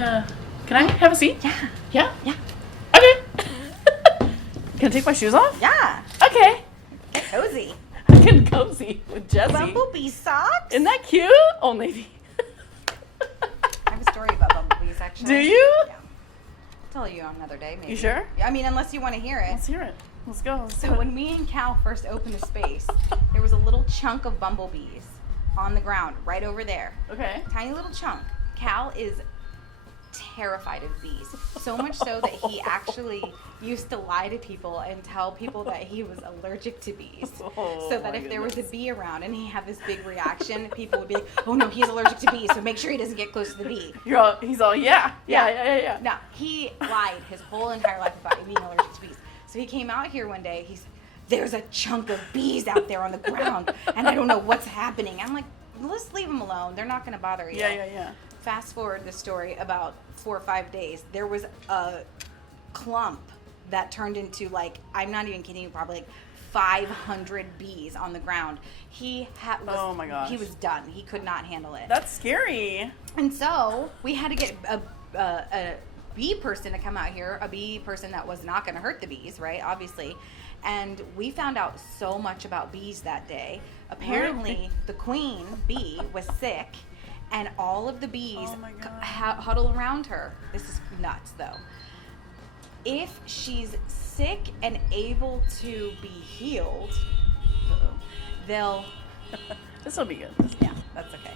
Can I have a seat? Yeah. Yeah? Yeah. Okay. Can I take my shoes off? Yeah. Okay. Get cozy. I'm getting cozy with Jessie. Bumblebee socks? Isn't that cute? Oh, maybe. I have a story about bumblebees, actually. Do you? Yeah. I'll tell you on another day, maybe. You sure? Yeah, I mean, unless you want to hear it. Let's hear it. Let's go. So when me and Cal first opened the space, there was a little chunk of bumblebees on the ground right over there. Okay. Tiny little chunk. Cal is terrified of bees. So much so that he actually used to lie to people and tell people that he was allergic to bees. Oh, So that if there was a bee around and he had this big reaction, people would be like, oh no, he's allergic to bees, so make sure he doesn't get close to the bee. He's all, yeah. No, he lied his whole entire life about being allergic to bees. So he came out here one day, he's, there's a chunk of bees out there on the ground, and I don't know what's happening. I'm like, let's leave them alone. They're not going to bother you. Yeah. Fast forward the story about 4 or 5 days. There was a clump that turned into, like, I'm not even kidding you, probably like 500 bees on the ground. Oh my gosh. He was done. He could not handle it. That's scary. And so we had to get a bee person to come out here, a bee person that was not going to hurt the bees, right? Obviously. And we found out so much about bees that day. Apparently, the queen bee was sick, and all of the bees huddle around her. This is nuts, though. If she's sick and able to be healed, they'll... This will be good. Yeah, that's okay.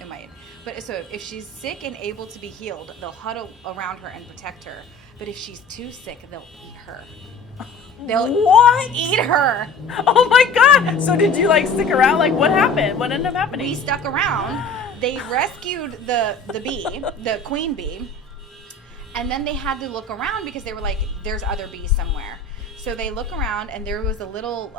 It might. But so if she's sick and able to be healed, they'll huddle around her and protect her. But if she's too sick, they'll eat her. They'll eat her. Oh my God. So did you like stick around? Like what happened? What ended up happening? We stuck around. They rescued the bee, the queen bee. And then they had to look around because they were like, there's other bees somewhere. So they look around, and there was a little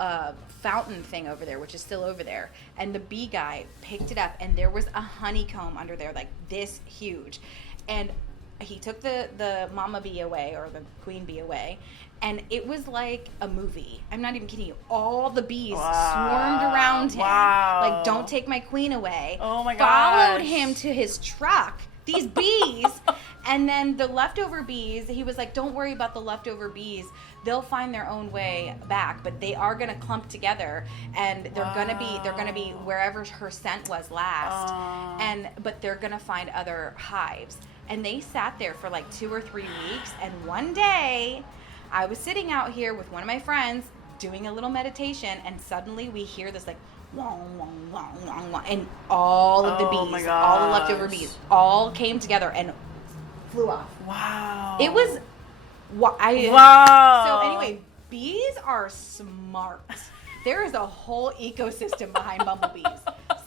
fountain thing over there, which is still over there. And the bee guy picked it up, and there was a honeycomb under there, like this huge. And he took the mama bee away, or the queen bee away, and it was like a movie. I'm not even kidding you. All the bees swarmed around him. Wow. Like, don't take my queen away. Oh my gosh. Followed him to his truck. These bees. And then the leftover bees, he was like, don't worry about the leftover bees. They'll find their own way back, but they are going to clump together, and they're going to be wherever her scent was last. But they're going to find other hives. And they sat there for like 2 or 3 weeks, and one day I was sitting out here with one of my friends doing a little meditation, and suddenly we hear this like wong, wong, wong, wong, wong, and all of the bees, all the leftover bees, all came together and flew off. Wow. It was wow. So anyway, bees are smart. There is a whole ecosystem behind bumblebees.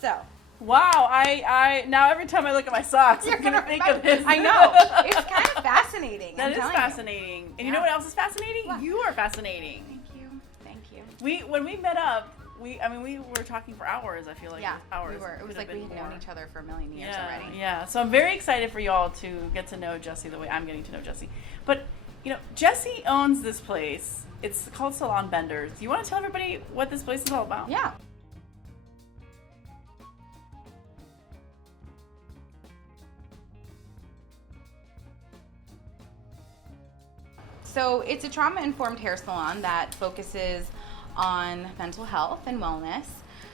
So wow, I now every time I look at my socks, I'm gonna think of this. I know. It's kind of fascinating. That is fascinating. And you know what else is fascinating? What? You are fascinating. Thank you. When we met up, we were talking for hours. I feel like hours. We were. It was like we had known each other for a million years already. Yeah. So I'm very excited for y'all to get to know Jessie the way I'm getting to know Jessie. But you know, Jessie owns this place. It's called Salon Benders. Do you want to tell everybody what this place is all about? Yeah. So it's a trauma-informed hair salon that focuses on mental health and wellness.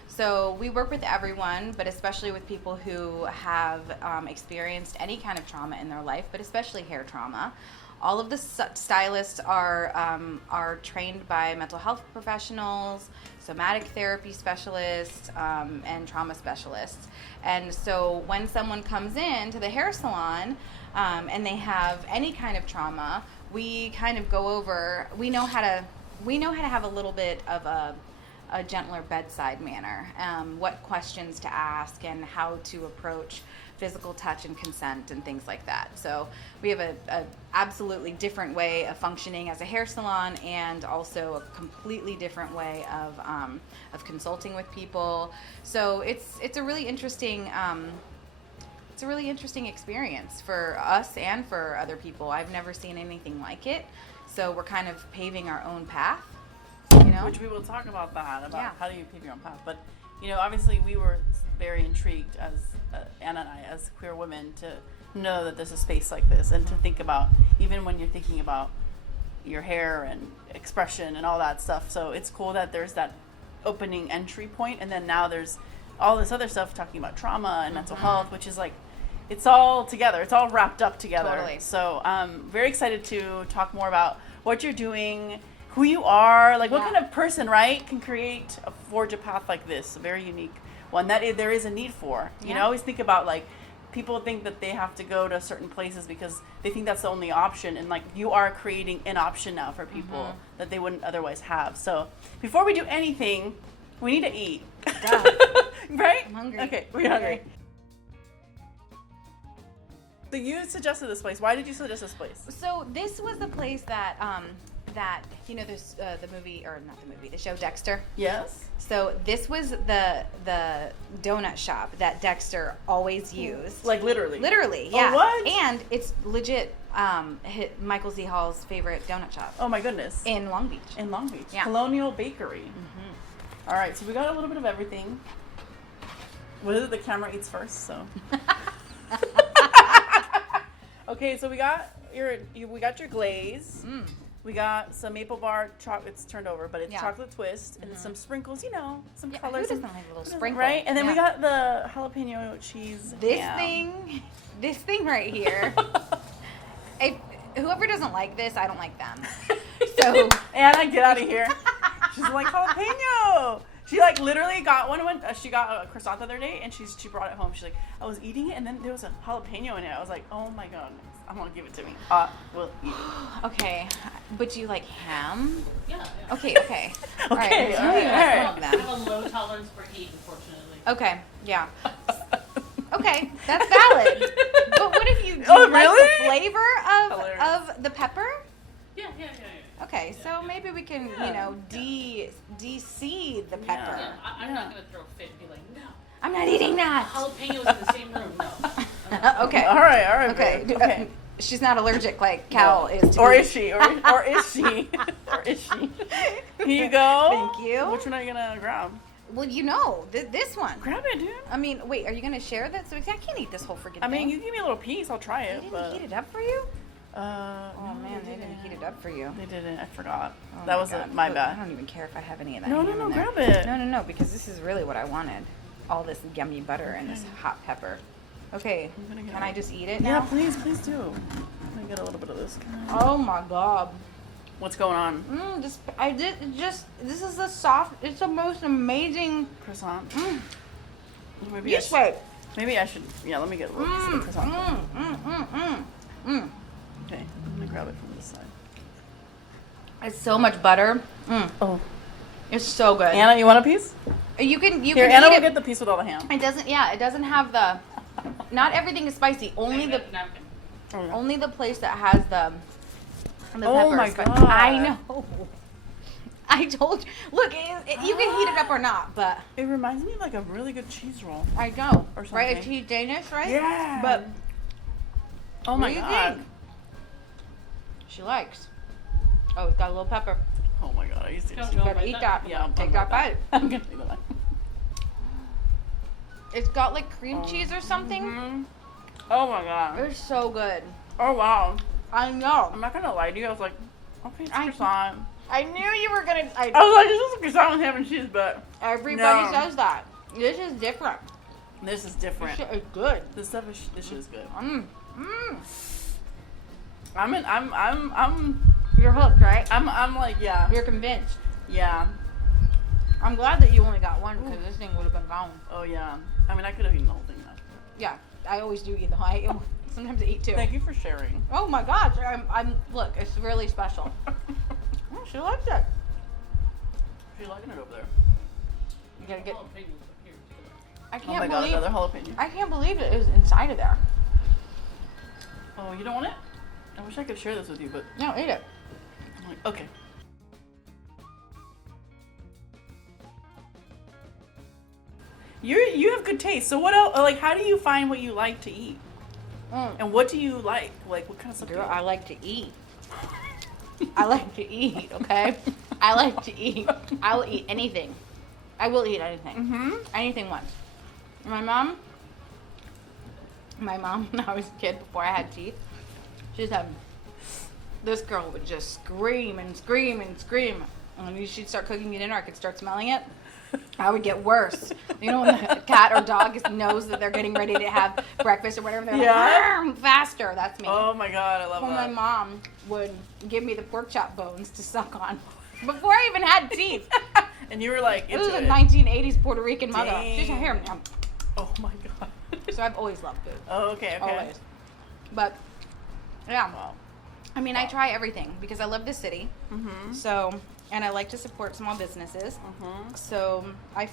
So we work with everyone, but especially with people who have experienced any kind of trauma in their life, but especially hair trauma. All of the stylists are trained by mental health professionals, somatic therapy specialists, and trauma specialists. And so when someone comes in to the hair salon and they have any kind of trauma, we kind of go over. We know how to have a little bit of a gentler bedside manner, what questions to ask and how to approach physical touch and consent and things like that. So we have a absolutely different way of functioning as a hair salon, and also a completely different way of consulting with people. So it's a really interesting experience for us and for other people. I've never seen anything like it. So we're kind of paving our own path. You know? Which we will talk about that, how do you pave your own path. But, you know, obviously we were very intrigued as Anna and I, as queer women, to know that there's a space like this, and to think about, even when you're thinking about your hair and expression and all that stuff. So it's cool that there's that opening entry point, and then now there's all this other stuff talking about trauma and mental health, which is like, it's all together. It's all wrapped up together. Totally. So I'm very excited to talk more about what you're doing, who you are, like what kind of person, right, can forge a path like this, a very unique one that there is a need for. You know, I always think about, like, people think that they have to go to certain places because they think that's the only option, and like, you are creating an option now for people that they wouldn't otherwise have. So before we do anything, we need to eat. Right? I'm hungry. Okay, we're hungry. So you suggested this place. Why did you suggest this place? So this was the place that there's the movie, or not the movie, the show Dexter. Yes. So this was the donut shop that Dexter always used. Like literally. Literally, Oh, yeah. what? And it's legit Michael Z. Hall's favorite donut shop. Oh my goodness. In Long Beach. In Long Beach. Yeah. Colonial Bakery. All right, so we got a little bit of everything. What is it the camera eats first? So. Okay, so we got your glaze. We got some maple bar chocolate. It's turned over, but it's chocolate twist and some sprinkles. You know, some colors. Who doesn't like a little sprinkle? Right, and then we got the jalapeno cheese. This ham. thing right here. If whoever doesn't like this, I don't like them. So Anna, get out of here. She's like, jalapeno. She like literally got one when she got a croissant the other day, and she brought it home. She's like, I was eating it, and then there was a jalapeno in it. I was like, oh my god, I'm gonna give it to me. We'll eat it. Okay, but you like ham? Yeah. Okay. Okay, all right. I have a low tolerance for heat, unfortunately. Okay, yeah. Okay, that's valid. But what if you do Oh, like really? the flavor Hilarious. of the pepper? Yeah. Okay, so maybe we can, de-seed the pepper. Yeah, I'm not going to throw a fit and be like, no. I'm not eating that. Jalapenos in the same room, no. Okay. All right. Okay. babe. Okay. She's not allergic like Cal is to Or me. is she? Or is she? Or is she? Here you go. Thank you. Which one are you gonna grab? Well, this one. Grab it, dude. I mean, wait, are you going to share that? So I can't eat this whole freaking I mean, thing. you give me a little piece. I'll try They it. didn't But heat it up for you? oh Oh, man, they didn't heat it up for you. They didn't. I forgot. Oh that my was God. my Look, I bad. don't even care if I have any of that. No, ham in there. grab it. No, because this is really what I wanted. All this yummy butter and this hot pepper. Okay, I'm gonna get can I just eat it Yeah, now? please do. Let me get a little bit of this. Oh my God. What's going on? This is it's the most amazing. Croissant. Mm. Maybe You sweat. Maybe I should. Yeah, let me get a little piece of the croissant. Mm. Okay, I'm gonna grab it from this side. It's so much butter. Oh, It's so good. Anna, you want a piece? You can Here, eat Anna will it. get the piece with all the ham. It doesn't have the. Not everything is spicy. Only the napkin. only the place that has the Oh pepper my is spicy. God. I know. I told you. Look, you can heat it up or not, but It reminds me of like a really good cheese roll. I know. Or Right? something. It's Danish, right? Yeah. But Oh what my do you god. think? She likes. Oh, it's got a little pepper. Oh my god, I used to. Don't You go gotta right eat back. that. Yeah, Take that bite. I'm gonna take that. It's got like cream cheese or something. Mm-hmm. Oh my god. It's so good. Oh wow. I know. I'm not gonna lie to you. I was like, okay, it's I- croissant. I knew you were gonna. I was like, this is a croissant with ham and cheese, but Everybody No. says that. This is different. this is This different. shit is good. This shit is good. Mm. I'm You're hooked, right? like, yeah. You're convinced. Yeah. I'm glad that you only got one because this thing would have been gone. Oh yeah. I mean, I could have eaten the whole thing though. Yeah, I always do eat the I sometimes I eat two. Thank you for sharing. Oh my gosh, I'm look, it's really special. Oh, she likes it. You're liking it over there. You gotta get. Jalapenos up here, too. I Oh can't my god, believe. another jalapeno. I can't believe it was inside of there. Oh, you don't want it? I wish I could share this with you, but No, eat it. I'm like, okay. You have good taste. So what else? Like, how do you find what you like to eat? And what do you like? Like, what kind of stuff? do you Girl, like? I like to eat. I like to eat. Okay. I like to eat. I will eat anything. I will eat anything. Mm-hmm. Anything once. My mom, when I was a kid, before I had teeth, she said, this girl would just scream and scream and scream. And when she'd start cooking me dinner, I could start smelling it. I would get worse. You know, when the cat or dog knows that they're getting ready to have breakfast or whatever, they're like, faster. That's me. Oh my God, I love When that. my mom would give me the pork chop bones to suck on before I even had teeth. And you were like, This was into a 1980s Puerto Rican mother. Dang. She's here. Oh my God. So I've always loved food. Oh, okay. Always. But, yeah. Wow. I mean, I try everything because I love the city. Mm-hmm. So, and I like to support small businesses. Mm-hmm. So I'll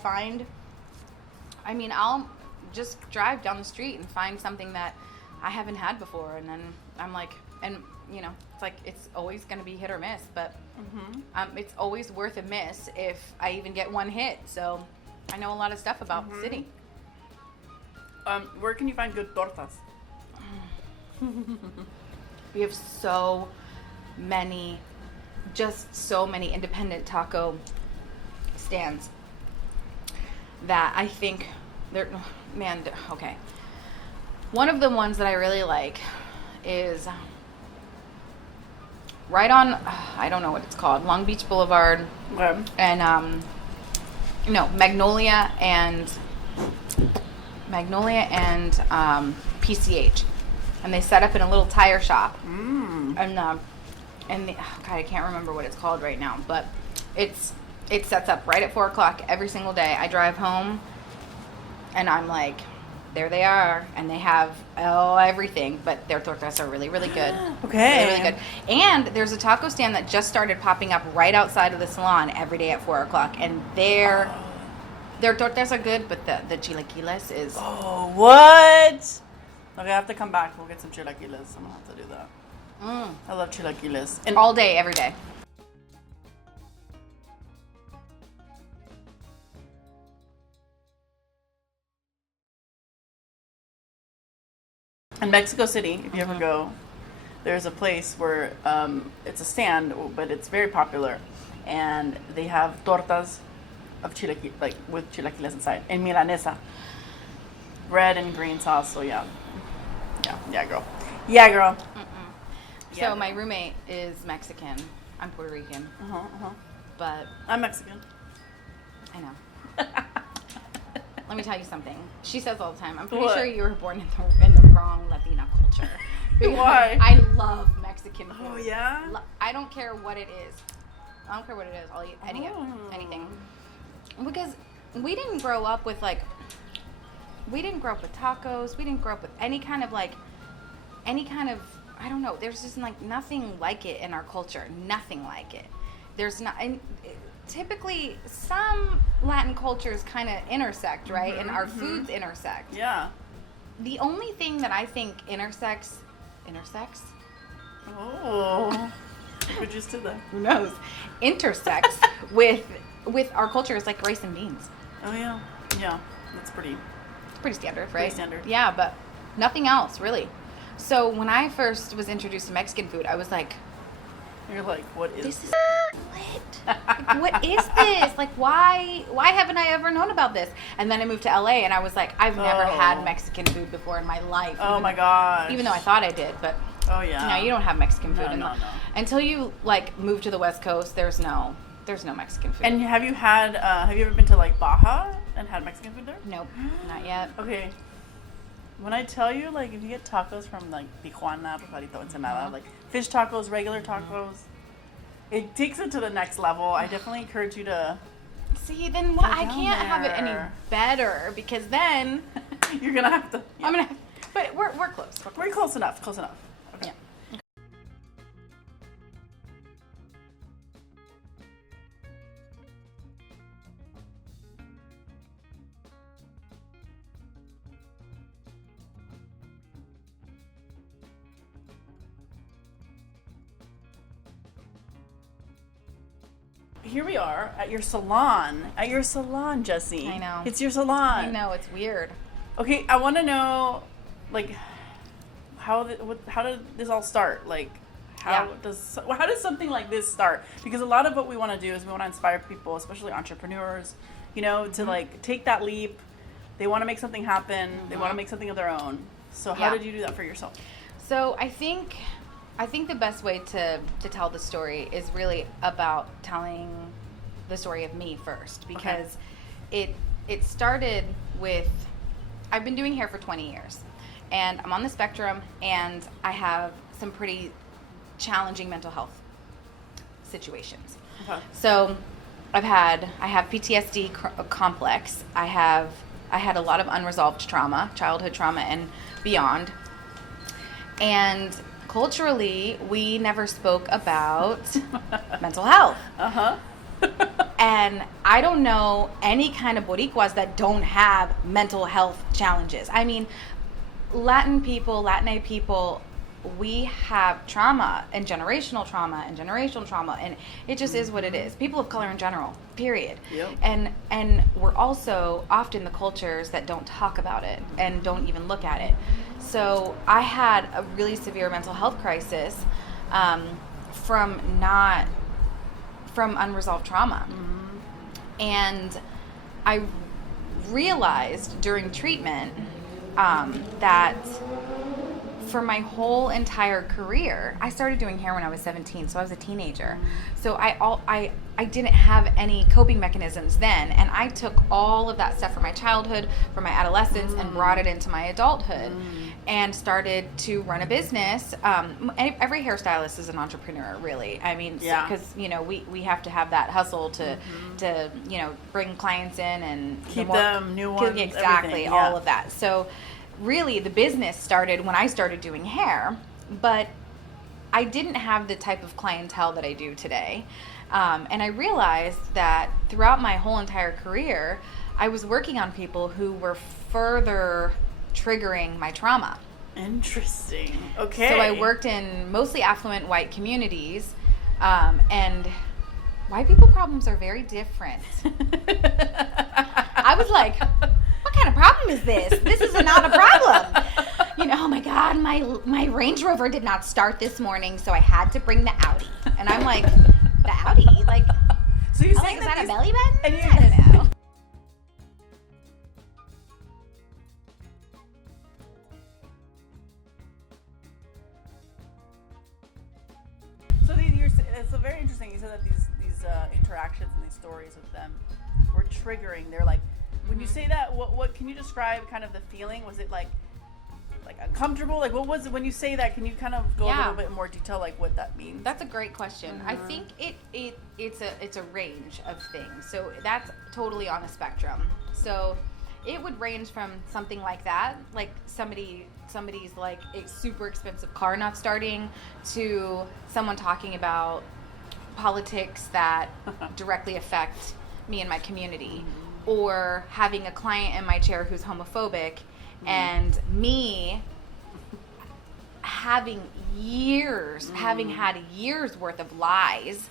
just drive down the street and find something that I haven't had before. And then I'm like, and you know, it's like, it's always going to be hit or miss, but it's always worth a miss if I even get one hit. So I know a lot of stuff about the city. Where can you find good tortas? We have so many independent taco stands that I think okay. One of the ones that I really like is right on, I don't know what it's called, Long Beach Boulevard, Okay. and Magnolia and PCH, and they set up in a little tire shop, and I can't remember what it's called right now, but it sets up right at 4:00 every single day. I drive home, and I'm like, there they are, and they have everything, but their tortas are really, really good. Okay. Really, really good. And there's a taco stand that just started popping up right outside of the salon every day at 4:00, and their tortas are good, but the chilaquiles is... Oh, what? Okay, I have to come back. We'll get some chilaquiles. I'm gonna have to do that. I love chilaquiles. And all day, every day. in Mexico City, if you ever go, there's a place where it's a stand, but it's very popular, and they have tortas of chilaquiles, like with chilaquiles inside, and milanesa, red and green sauce. So yeah, girl. So my roommate is Mexican. I'm Puerto Rican. But I'm Mexican. I know. Let me tell you something. She says all the time, I'm pretty What? sure you were born in the wrong Latina culture. Because Why? I love Mexican food. Oh yeah. I don't care what it is. I'll eat anything. Because we didn't grow up with tacos. We didn't grow up with any kind of, I don't know. There's just nothing like it in our culture. Nothing like it. There's not. And typically, some Latin cultures kind of intersect, right? And our foods intersect. Yeah. The only thing that I think intersects. Oh. We just did that. Who knows? Intersects with our culture is like rice and beans. Oh yeah. Yeah. That's pretty. It's pretty standard, right? Pretty standard. Yeah, but nothing else really. So when I first was introduced to Mexican food, I was like, You're like, what is this? Is what? What is this? Like, why haven't I ever known about this? And then I moved to LA, and I was like, I've never had Mexican food before in my life. Oh my gosh. Even though I thought I did, but oh yeah. you don't have Mexican food No. until you move to the West Coast. There's no Mexican food. And have you ever been to Baja and had Mexican food there? Nope, not yet. Okay. When I tell you, if you get tacos from Tijuana, Pajarito, Ensenada, fish tacos, regular tacos, it takes it to the next level. I definitely encourage you to. See, then what? I down can't have it any there. better because then You're gonna have to. Yeah. I'm gonna. But we're close. We're close enough. Close enough. Okay. Yeah. Here we are at your salon. Jessie. I know. It's your salon. I know it's weird. Okay, I want to know, how did this all start? How does something like this start? Because a lot of what we want to do is we want to inspire people, especially entrepreneurs, to take that leap. they want to make something happen. They want to make something of their own. So how did you do that for yourself? So I think the best way to tell the story is really about telling the story of me first, because it started with, I've been doing hair for 20 years, and I'm on the spectrum, and I have some pretty challenging mental health situations. Okay. So I have PTSD complex. I had a lot of unresolved trauma, childhood trauma and beyond. And culturally, we never spoke about mental health. Uh-huh. And I don't know any kind of Boricuas that don't have mental health challenges. I mean, Latin people, Latinx people, we have trauma and generational trauma, and it just is what it is. People of color in general, period. Yep. And we're also often the cultures that don't talk about it and don't even look at it. So I had a really severe mental health crisis from unresolved trauma. And I realized during treatment that for my whole entire career, I started doing hair when I was 17, so I was a teenager. So I didn't have any coping mechanisms then, and I took all of that stuff from my childhood, from my adolescence, and brought it into my adulthood, and started to run a business. Every hairstylist is an entrepreneur, really. I mean, because we have to have that hustle to bring clients in and keep them, new ones, exactly, all of that. So really, the business started when I started doing hair, but I didn't have the type of clientele that I do today. And I realized that throughout my whole entire career, I was working on people who were further triggering my trauma. Interesting. Okay. So I worked in mostly affluent white communities, and white people problems are very different. I was like, what kind of problem is this? This is not a problem. Oh my God, my Range Rover did not start this morning, so I had to bring the Audi. And I'm like, the Audi? Like, so you is that a belly button? I don't know. So very interesting. You said that these interactions and these stories with them were triggering. They're like, when you say that, what can you describe kind of the feeling? Was it like uncomfortable? Like, what was it when you say that? Can you kind of go a little bit more detail, like what that means? That's a great question. I think it's a range of things. So that's totally on a spectrum. So it would range from something like that, like somebody's like a super expensive car not starting, to someone talking about politics that directly affect me and my community, or having a client in my chair who's homophobic, and me having had years worth of lies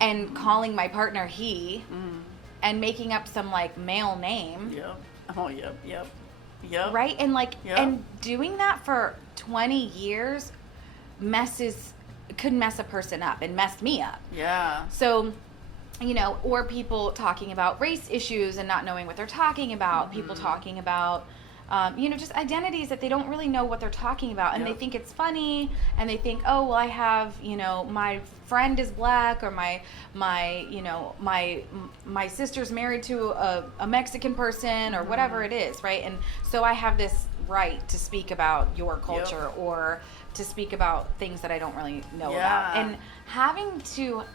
and calling my partner he and making up some like male name. Yep. Oh, yep. Right? And and doing that for 20 years could mess a person up and messed me up. Yeah. So, or people talking about race issues and not knowing what they're talking about, people talking about just identities that they don't really know what they're talking about, and they think it's funny, and they think, oh, well, I have, my friend is black, or my sister's married to a Mexican person, or whatever it is, right? And so I have this right to speak about your culture, or to speak about things that I don't really know about. And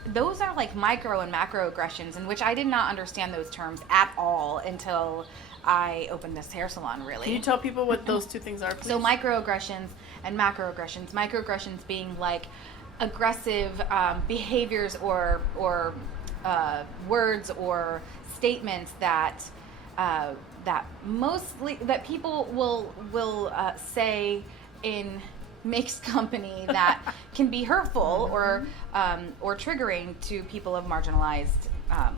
those are like micro and macro aggressions, in which I did not understand those terms at all until I opened this hair salon, really. Can you tell people what those two things are, please? So microaggressions and macroaggressions. Microaggressions being like aggressive behaviors or words or statements that people will say in mixed company that can be hurtful or triggering to people of marginalized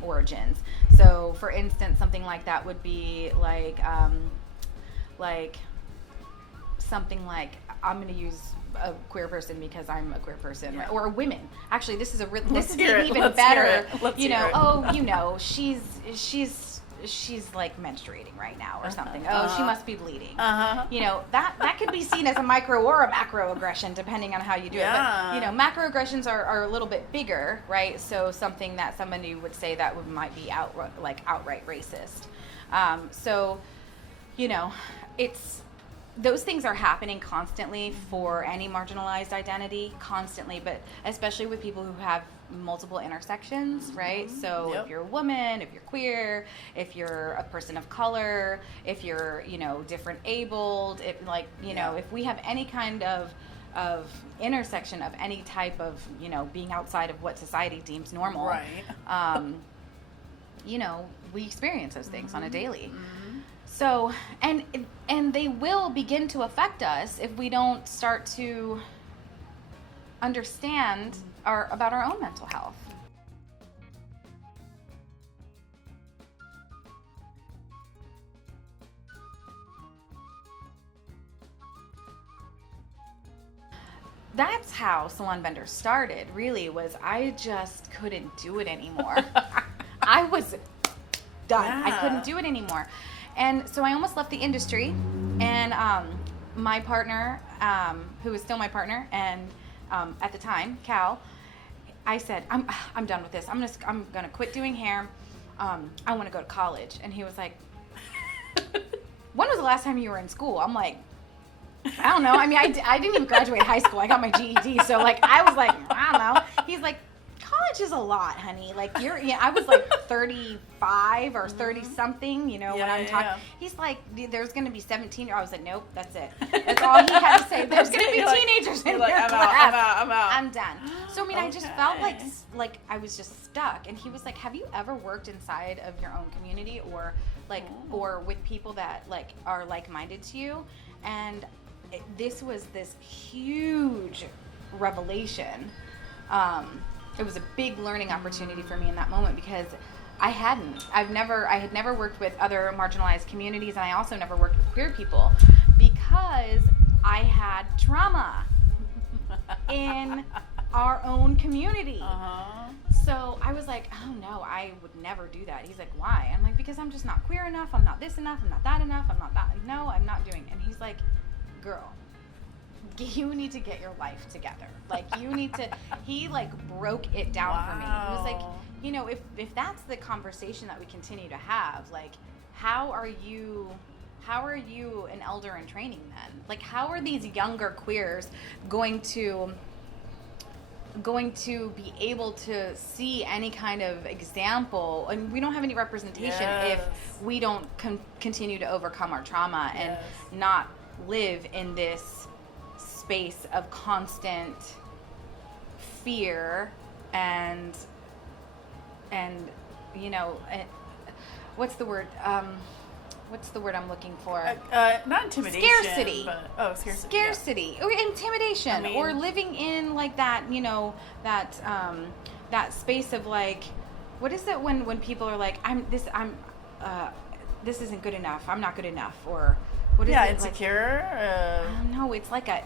origins. So, for instance, something like that would be like something like, I'm going to use a queer person because I'm a queer person, right? Or women. Actually, this is even better. Let's hear it. She's she's like menstruating right now or something. Oh, she must be bleeding. You know, that could be seen as a micro or a macro aggression depending on how you do it. But, you know, macroaggressions are a little bit bigger, right? So something that somebody would say that might be outright racist. So, you know, those things are happening constantly for any marginalized identity, constantly, but especially with people who have multiple intersections, right? So if you're a woman, if you're queer, if you're a person of color, if you're, you know, different abled, if if we have any kind of intersection of any type of, you know, being outside of what society deems normal, right? You know, we experience those things on a daily. So, and they will begin to affect us if we don't start to understand about our own mental health. That's how Salon Benders started, really, was I just couldn't do it anymore. I was done. Yeah. I couldn't do it anymore. And so I almost left the industry, and my partner, who is still my partner, and at the time, Cal, I said, I'm done with this. I'm gonna quit doing hair. I want to go to college. And he was like, when was the last time you were in school? I'm like, I don't know. I mean, I didn't even graduate high school. I got my GED. So like, I was like, I don't know. He's like, college is a lot, honey. Like I was like 35 or 30 something, you know, when I'm talking. Yeah. He's like, there's going to be 17. I was like, nope, that's it. That's all he had to say. There's going to be teenagers in like, your I'm class. out. I'm done. So I mean, I just felt like I was just stuck. And he was like, have you ever worked inside of your own community or with people that like are like-minded to you? And this was this huge revelation. It was a big learning opportunity for me in that moment because I had never worked with other marginalized communities, and I also never worked with queer people because I had trauma in our own community. So I was like, oh no, I would never do that. He's like, why? I'm like, because I'm just not queer enough, I'm not this enough, I'm not that enough, I'm not that. No, I'm not doing it. And he's like, girl, you need to get your life together. Like, you need to, he like broke it down for me. He was like, you know, if that's the conversation that we continue to have, like, how are you an elder in training then? Like, how are these younger queers going to be able to see any kind of example? And we don't have any representation if we don't continue to overcome our trauma and not live in this space of constant fear and you know, what's the word I'm looking for? Not intimidation. Scarcity. But, scarcity. Scarcity or intimidation, or living in like that, you know, that space of like, what is it when people are like, this isn't good enough. I'm not good enough, or what is it? Insecure. No, it's like a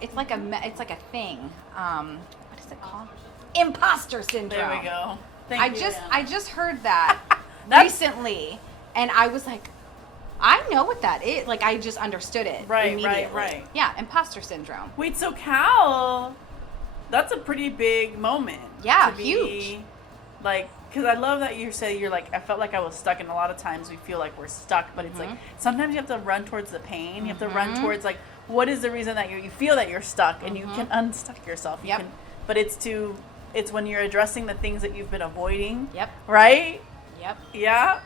thing. What is it called? Imposter syndrome. There we go. I just heard that recently, and I was like, I know what that is. Like, I just understood it immediately. Right. Yeah, imposter syndrome. Wait, so Cal, that's a pretty big moment. Yeah, to be, huge. Like, because I love that you say you're like, I felt like I was stuck, and a lot of times we feel like we're stuck, but it's like, sometimes you have to run towards the pain. You have to run towards, like, what is the reason that you feel that you're stuck, and you can unstuck yourself. But it's when you're addressing the things that you've been avoiding. Right? Yeah.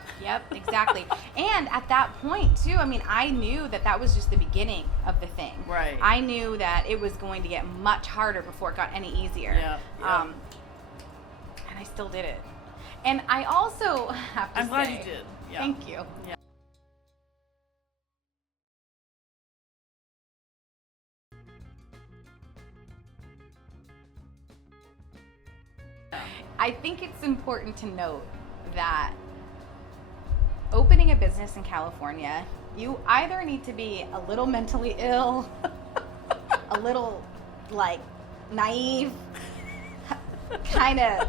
Exactly. And at that point too, I mean, I knew that was just the beginning of the thing. Right. I knew that it was going to get much harder before it got any easier. And I still did it. And I also have to I'm glad you did. Yeah. Thank you. Yeah. I think it's important to note that opening a business in California, you either need to be a little mentally ill, a little like naive, kind of,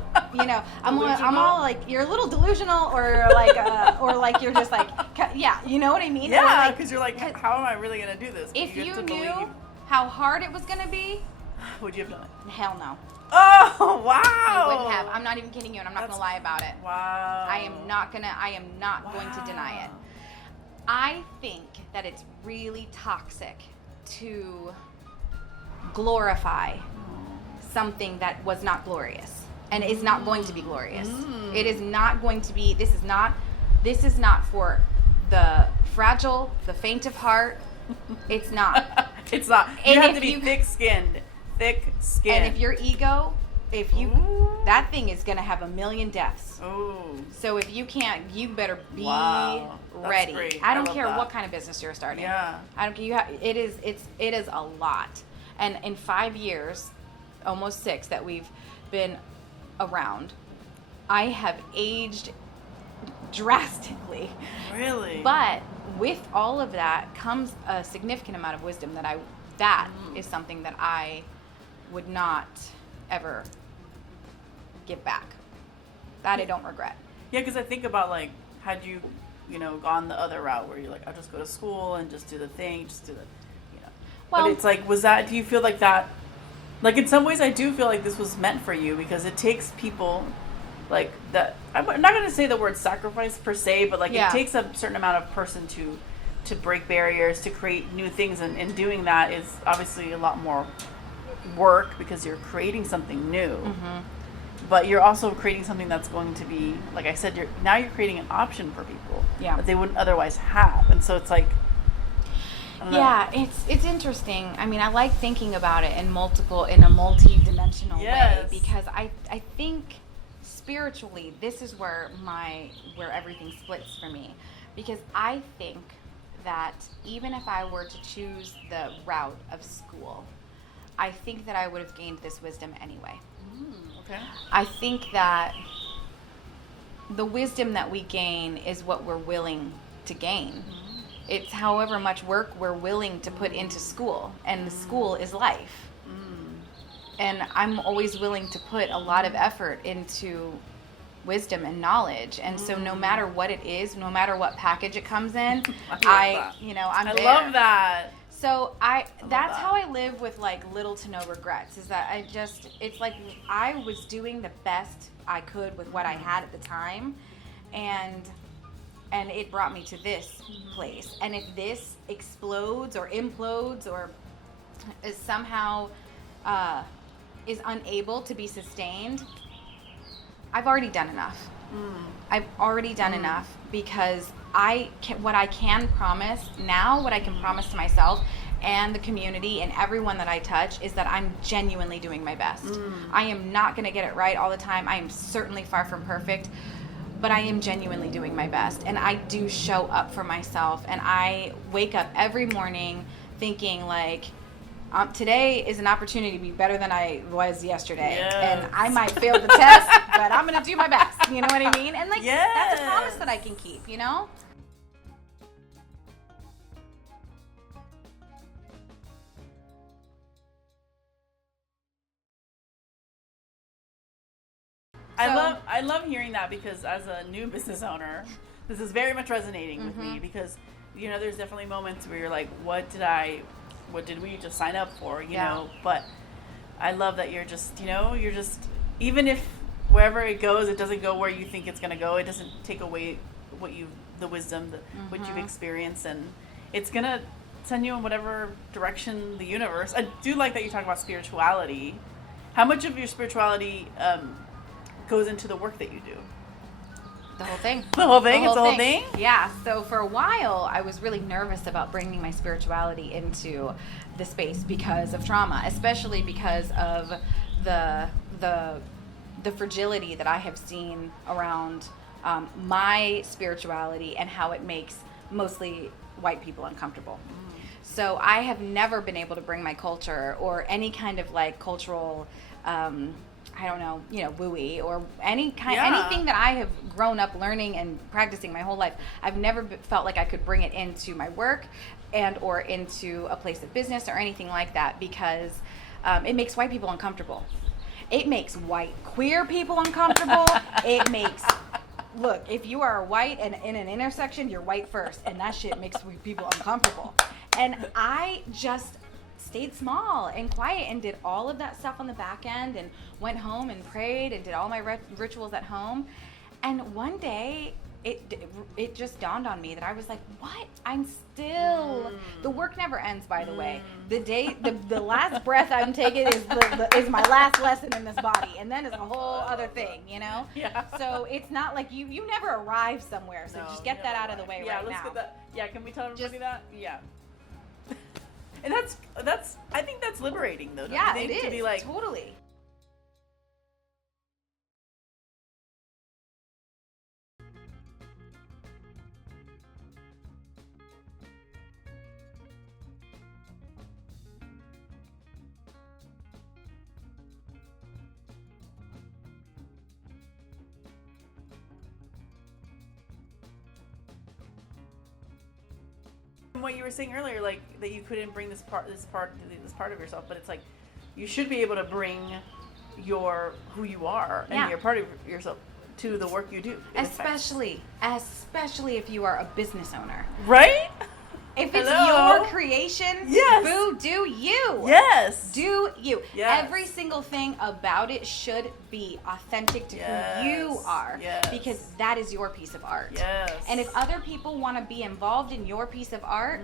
I'm all like, you're a little delusional, or like you're just like, yeah, you know what I mean? Yeah, because you're like, how am I really going to do this? If you knew how hard it was going to be, would you have done it? Hell no. Oh, wow. I wouldn't have. I'm not even kidding you, and I'm not going to lie about it. Wow. I am not going to deny it. I think that it's really toxic to glorify something that was not glorious and is not going to be glorious. It is not going to be. This is not for the fragile, the faint of heart. It's not. It's not. You have to be thick-skinned. And if your ego, that thing is going to have a million deaths. Ooh. So if you can't, you better be ready. Great. I don't care what kind of business you're starting. Yeah. I don't care. It is a lot. And in 5 years, almost 6 that we've been around, I have aged drastically. Really? But with all of that comes a significant amount of wisdom that is something that I would not ever give back. That I don't regret. Yeah, because I think about, like, had you, gone the other route where you're like, I'll just go to school and just do the thing, Well, but it's like, do you feel like that, like, in some ways I do feel like this was meant for you, because it takes people, like, that, I'm not going to say the word sacrifice per se, but, like, it takes a certain amount of person to break barriers, to create new things, and doing that is obviously a lot more work, because you're creating something new. But you're also creating something that's going to be, like I said, you're creating an option for people that they wouldn't otherwise have. And so it's like, I don't know. It's interesting. I mean, I like thinking about it in a multi-dimensional way, because I think spiritually this is where everything splits for me, because I think that even if I were to choose the route of school, I think that I would have gained this wisdom anyway. Okay. I think that the wisdom that we gain is what we're willing to gain. It's however much work we're willing to put into school, and the school is life. And I'm always willing to put a lot of effort into wisdom and knowledge, and so no matter what it is, no matter what package it comes in, I'm I there. love that. So that's how I live, with like little to no regrets, is that it's like I was doing the best I could with what I had at the time, and it brought me to this place. And if this explodes or implodes or is somehow is unable to be sustained, I've already done enough. I've already done enough, because what I can promise to myself and the community and everyone that I touch is that I'm genuinely doing my best. I am not going to get it right all the time. I am certainly far from perfect, but I am genuinely doing my best, and I do show up for myself, and I wake up every morning thinking like, today is an opportunity to be better than I was yesterday. Yes. And I might fail the test, but I'm going to do my best. You know what I mean? And like, that's a promise that I can keep, I love hearing that, because as a new business owner, this is very much resonating with me, because there's definitely moments where you're like, what did we just sign up for, know? But I love that you're just even if wherever it goes, it doesn't go where you think it's going to go, it doesn't take away the wisdom, what you've experienced, and it's going to send you in whatever direction the universe. I do like that you talk about spirituality. How much of your spirituality goes into the work that you do? The whole thing. The whole thing? It's the whole thing? Yeah. So for a while, I was really nervous about bringing my spirituality into the space because of trauma, especially because of the fragility that I have seen around my spirituality and how it makes mostly white people uncomfortable. So I have never been able to bring my culture or any kind of like cultural I don't know, wooey or anything that I have grown up learning and practicing my whole life. I've never felt like I could bring it into my work and or into a place of business or anything like that, because it makes white people uncomfortable. It makes white queer people uncomfortable. It makes, look, if you are white and in an intersection, you're white first, and that shit makes people uncomfortable. And I just stayed small and quiet and did all of that stuff on the back end and went home and prayed and did all my rituals at home. And one day, it just dawned on me that I was like, what? I'm still, the work never ends, by the way. The last breath I'm taking is my last lesson in this body, and then it's a whole other thing, you know? Yeah. So it's not like you never arrive somewhere, so just get that out of the way right now. Get that. Yeah, can we tell everybody that? Yeah. And that's I think that's liberating, though. Yeah, it is. To be like, totally. what you were saying earlier, like that you couldn't bring this part of yourself, but it's like you should be able to bring who you are and your part of yourself to the work you do. Especially if you are a business owner. Right? If it's your creation, yes. Boo, do you. Yes. Do you. Yes. Every single thing about it should be authentic to who you are. Yes. Because that is your piece of art. Yes. And if other people want to be involved in your piece of art,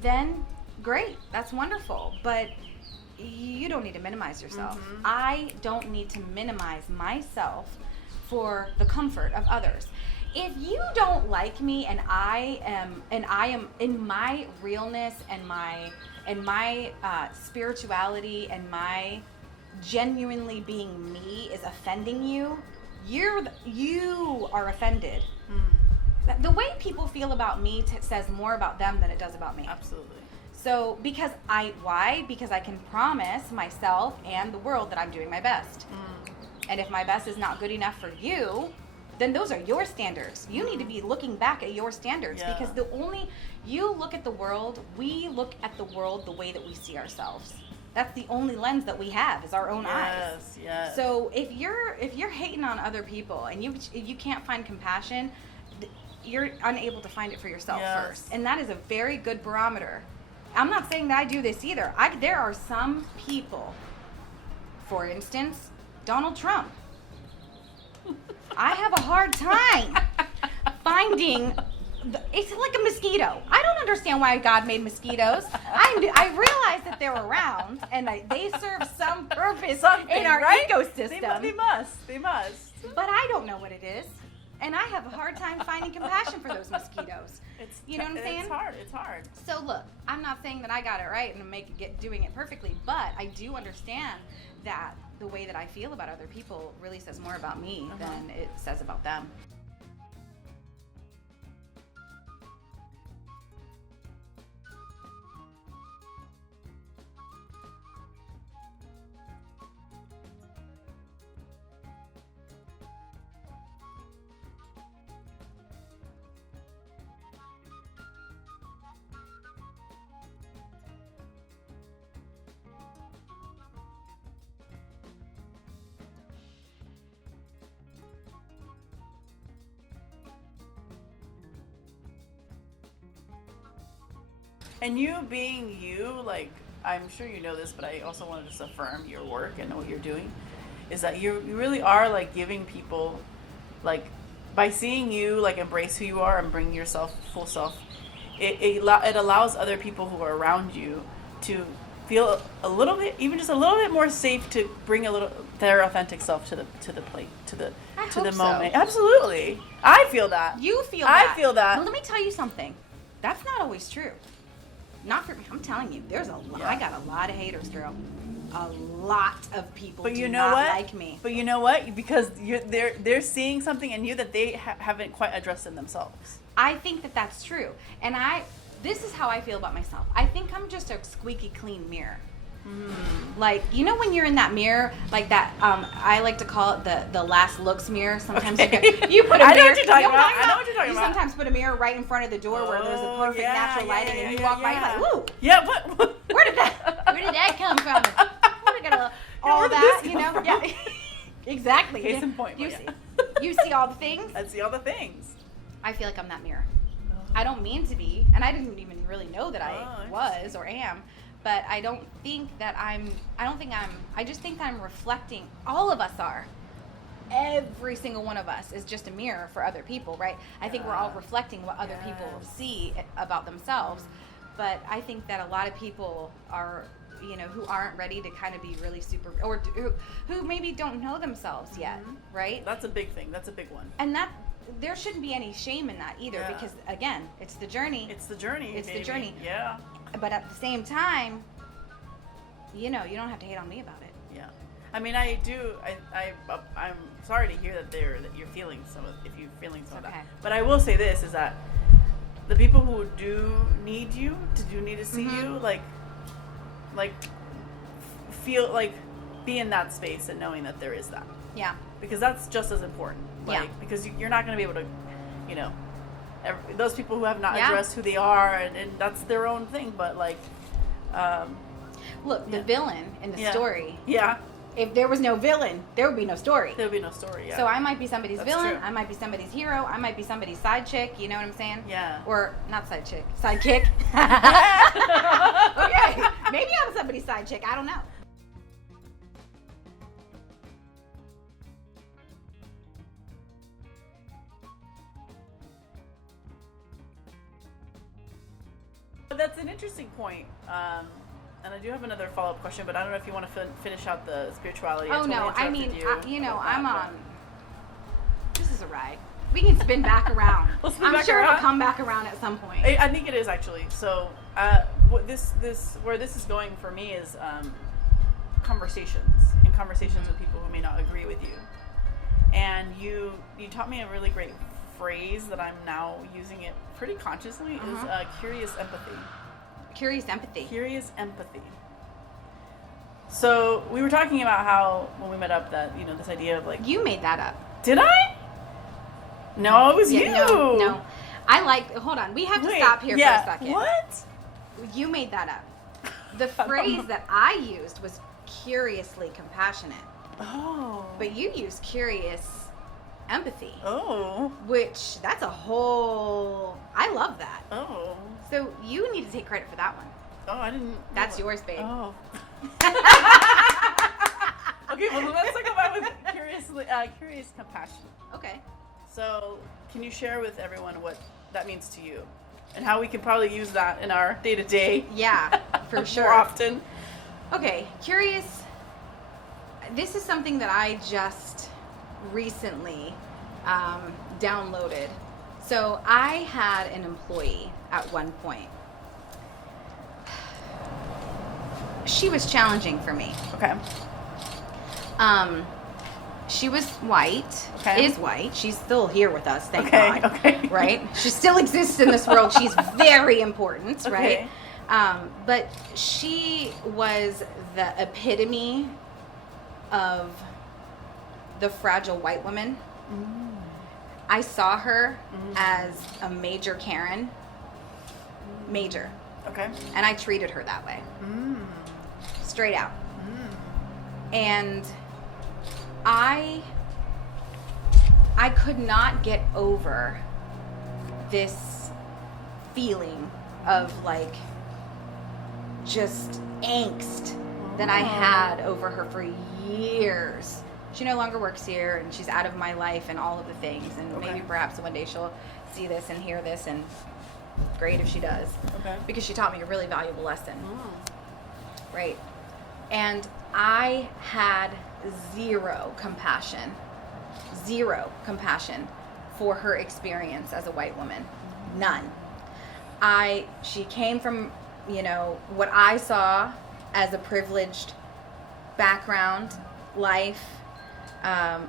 then great. That's wonderful. But you don't need to minimize yourself. I don't need to minimize myself for the comfort of others. If you don't like me and I am in my realness and my spirituality and my genuinely being me is offending you, you are offended. The way people feel about me says more about them than it does about me. Absolutely. So because I can promise myself and the world that I'm doing my best. And if my best is not good enough for you, then those are your standards. You need to be looking back at your standards because you look at the world, we look at the world the way that we see ourselves. That's the only lens that we have is our own eyes. Yes. So if you're hating on other people and you can't find compassion, you're unable to find it for yourself first. And that is a very good barometer. I'm not saying that I do this either. There are some people, for instance, Donald Trump. I have a hard time finding. It's like a mosquito. I don't understand why God made mosquitoes. I realize that they're around and they serve some purpose in our ecosystem. They must. But I don't know what it is, and I have a hard time finding compassion for those mosquitoes. You know what I'm saying? It's hard. So look, I'm not saying that I got it right and doing it perfectly, but I do understand that the way that I feel about other people really says more about me than it says about them. And you being you, like, I'm sure you know this, but I also want to just affirm your work and what you're doing, is that you really are, like, giving people, like, by seeing you, like, embrace who you are and bring yourself, full self, it allows other people who are around you to feel a little bit, even just a little bit more safe to bring their authentic self to the plate, to the moment. Absolutely. I feel that. You feel that. I feel that. Well, let me tell you something. That's not always true. Not for me. I'm telling you, there's a lot. I got a lot of haters, girl. A lot of people do not like me. But you know what? Because they're seeing something in you that they haven't quite addressed in themselves. I think that that's true. And this is how I feel about myself. I think I'm just a squeaky clean mirror. Like, you know when you're in that mirror, like that, I like to call it the last looks mirror. Sometimes you put a mirror. I know what you're talking about. You sometimes put a mirror right in front of the door where there's a perfect natural lighting and you walk by, you're like, ooh. Yeah, but Where did that come from? All where that. you know, yeah, exactly. Case in point. You yeah. see, you see all the things. I see all the things. I feel like I'm that mirror. I don't mean to be, and I didn't even really know that I was or am, but I don't think that I just think that I'm reflecting, all of us are. Every single one of us is just a mirror for other people, right? I think we're all reflecting what other people see about themselves, but I think that a lot of people are, you know, who aren't ready to kind of be really super, or who maybe don't know themselves yet, right? That's a big thing. That's a big one. And that, there shouldn't be any shame in that either, because again, it's the journey. It's the journey. It's baby. the journey. Yeah. But at the same time, you know, you don't have to hate on me about it. Yeah. I mean, I do. I'm sorry to hear that you're feeling some of, if you're feeling some of that. But I will say this, is that the people who do need to see you, like feel like, be in that space and knowing that there is that. Yeah. Because that's just as important. Like, because you're not going to be able to, you know, those people who have not addressed who they are, and that's their own thing. But like, look, the villain in the story. Yeah. If there was no villain, there would be no story. There would be no story. Yeah. So I might be somebody's villain. True. I might be somebody's hero. I might be somebody's side chick. You know what I'm saying? Yeah. Or not side chick, sidekick. Okay, maybe I'm somebody's side chick. I don't know. That's an interesting point. And I do have another follow-up question, but I don't know if you want to finish out the spirituality. Oh no, I mean, you know, I'm on. This is a ride. We can spin back around. I'm sure it'll come back around at some point. I think it is actually. So, what where this is going for me is conversations with people who may not agree with you. And you taught me a really great phrase that I'm now using it pretty consciously, is curious empathy. Curious empathy. Curious empathy. So we were talking about how when we met up that, you know, this idea of like, you made that up. Did I? No, it was you. No. I like. Hold on. We have to stop here for a second. What? You made that up. The phrase that I used was curiously compassionate. Oh. But you used curious empathy. Oh. Which, that's a whole. I love that. Oh. So you need to take credit for that one. Oh, I didn't. That's yours, babe. Oh. Okay, well, let's talk about with curious compassion. Okay. So, can you share with everyone what that means to you, and how we can probably use that in our day-to-day? Yeah, for sure. More often. Okay, curious. This is something that I just recently downloaded. So I had an employee at one point. She was challenging for me. Okay. She was white, is white. She's still here with us, thank God. Okay. Right? She still exists in this world. She's very important, right? But she was the epitome of the fragile white woman. Mm. I saw her as a major Karen. Major. Okay. And I treated her that way. Mm. Straight out. Mm. And I could not get over this feeling of like just angst that I had over her for years. She no longer works here and she's out of my life and all of the things, and maybe perhaps one day she'll see this and hear this, and great if she does. Okay. Because she taught me a really valuable lesson. Mm. Right. And I had zero compassion for her experience as a white woman. None. She came from, you know, what I saw as a privileged background, life,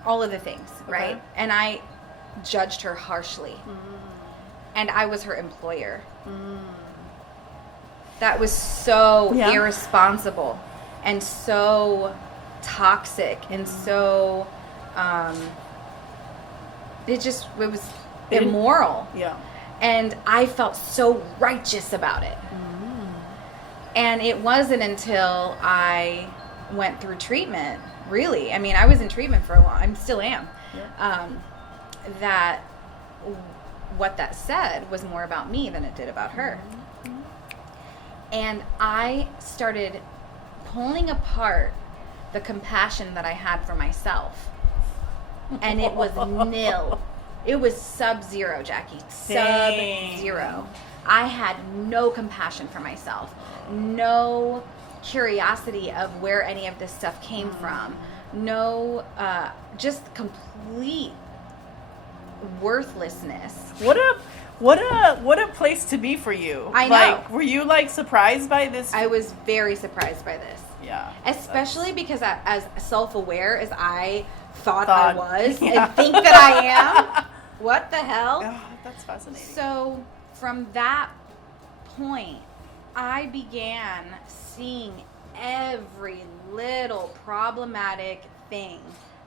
all of the things, right? And I judged her harshly. Mm. And I was her employer. Mm. That was so irresponsible and so toxic and so it was immoral. Yeah. And I felt so righteous about it. Mm. And it wasn't until I went through treatment, really, I mean, I was in treatment for a long, I still am, that what that said was more about me than it did about her. And I started pulling apart the compassion that I had for myself. And it was nil. It was sub-zero, Jackie. Sub-zero. I had no compassion for myself. No curiosity of where any of this stuff came from. No, just complete worthlessness. What a place to be for you. I know. Like, were you like surprised by this? I was very surprised by this. Yeah. Especially because as self-aware as I thought I was yeah. and think that I am. What the hell? Oh, that's fascinating. So from that point, I began seeing every little problematic thing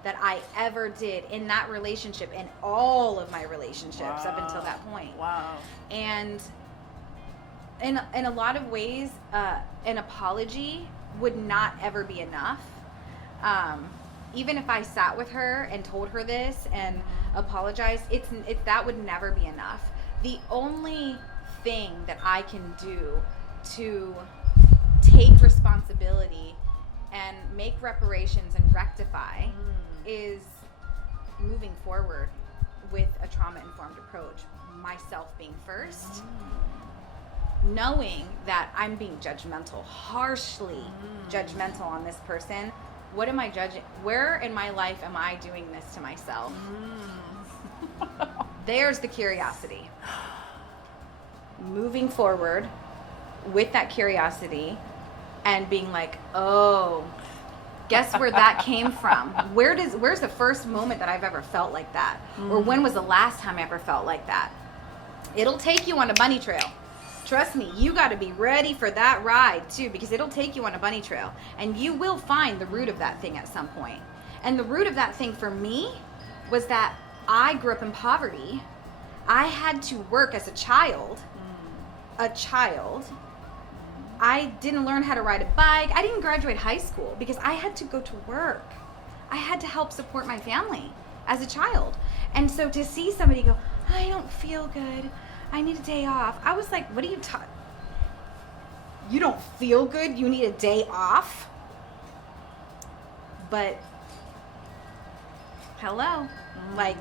that I ever did in that relationship, in all of my relationships up until that point. Wow. And in a lot of ways, an apology would not ever be enough. Even if I sat with her and told her this and apologized, that would never be enough. The only thing that I can do to take responsibility and make reparations and rectify is moving forward with a trauma-informed approach, myself being first, knowing that I'm being judgmental, harshly judgmental on this person. What am I judging? Where in my life am I doing this to myself? There's the curiosity. Moving forward with that curiosity and being like, oh, guess where that came from? Where's the first moment that I've ever felt like that? Or when was the last time I ever felt like that? It'll take you on a bunny trail. Trust me, you got to be ready for that ride too, because it'll take you on a bunny trail and you will find the root of that thing at some point. And the root of that thing for me was that I grew up in poverty. I had to work as a child. I didn't learn how to ride a bike. I didn't graduate high school because I had to go to work. I had to help support my family as a child. And so to see somebody go, I don't feel good, I need a day off. I was like, what are you talking? You don't feel good? You need a day off? But hello, like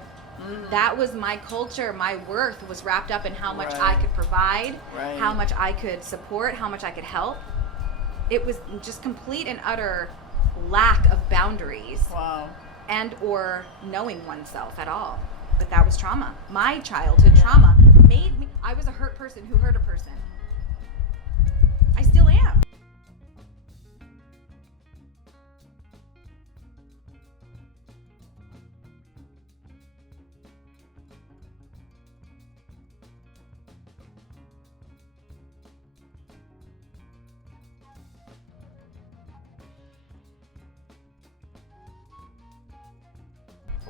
that was my culture. My worth was wrapped up in how much I could provide, how much I could support, how much I could help. It was just complete and utter lack of boundaries. Wow. And or knowing oneself at all. But that was trauma. My childhood trauma made me, I was a hurt person who hurt a person. I still am.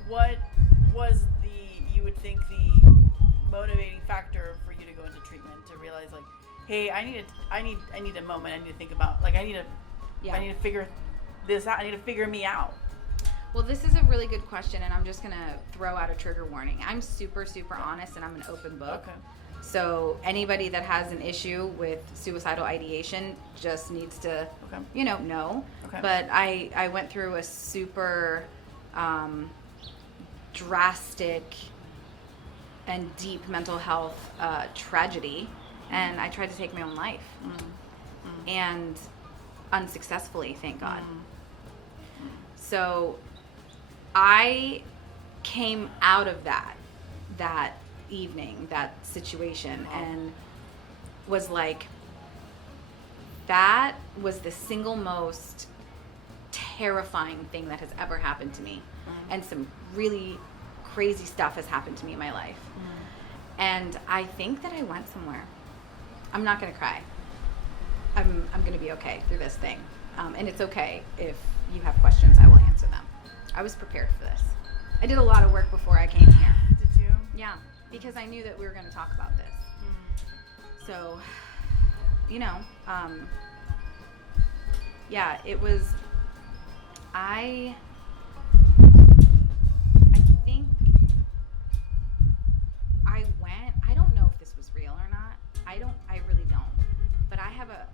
What was you would think the motivating factor for you to go into treatment, to realize like, hey, I need a moment, I need to think about, like, I need to figure this out, I need to figure me out? Well, this is a really good question, and I'm just going to throw out a trigger warning. I'm super, super honest, and I'm an open book. Okay. So anybody that has an issue with suicidal ideation just needs to, know. Okay. But I went through a super drastic and deep mental health tragedy, and I tried to take my own life. And unsuccessfully, thank God. So I came out of that evening, that situation, and was like, that was the single most terrifying thing that has ever happened to me. And some really crazy stuff has happened to me in my life. And I think that I went somewhere. I'm not going to cry. I'm going to be okay through this thing. And it's okay if you have questions, I will answer them. I was prepared for this. I did a lot of work before I came here. Did you? Yeah, because I knew that we were going to talk about this. So, yeah, it was I think I went. I don't know if this was real or not. I really don't. But I have a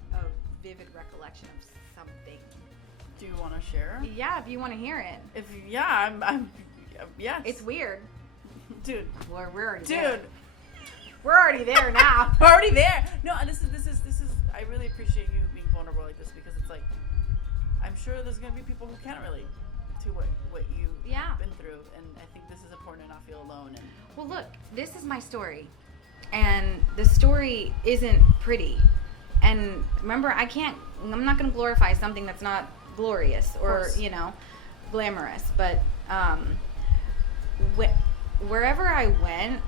vivid recollection of something. Do you want to share? Yeah, if you want to hear it. I'm yes. It's weird. Dude. We're already Dude. there. We're already there now. We're already there. No, and this is I really appreciate you being vulnerable like this, because it's like I'm sure there's gonna be people who can't relate to what you've been through, and I think this is important to not feel alone. And well, look, this is my story, and the story isn't pretty. And remember, I'm not gonna glorify something that's not glorious or glamorous, but wherever I went,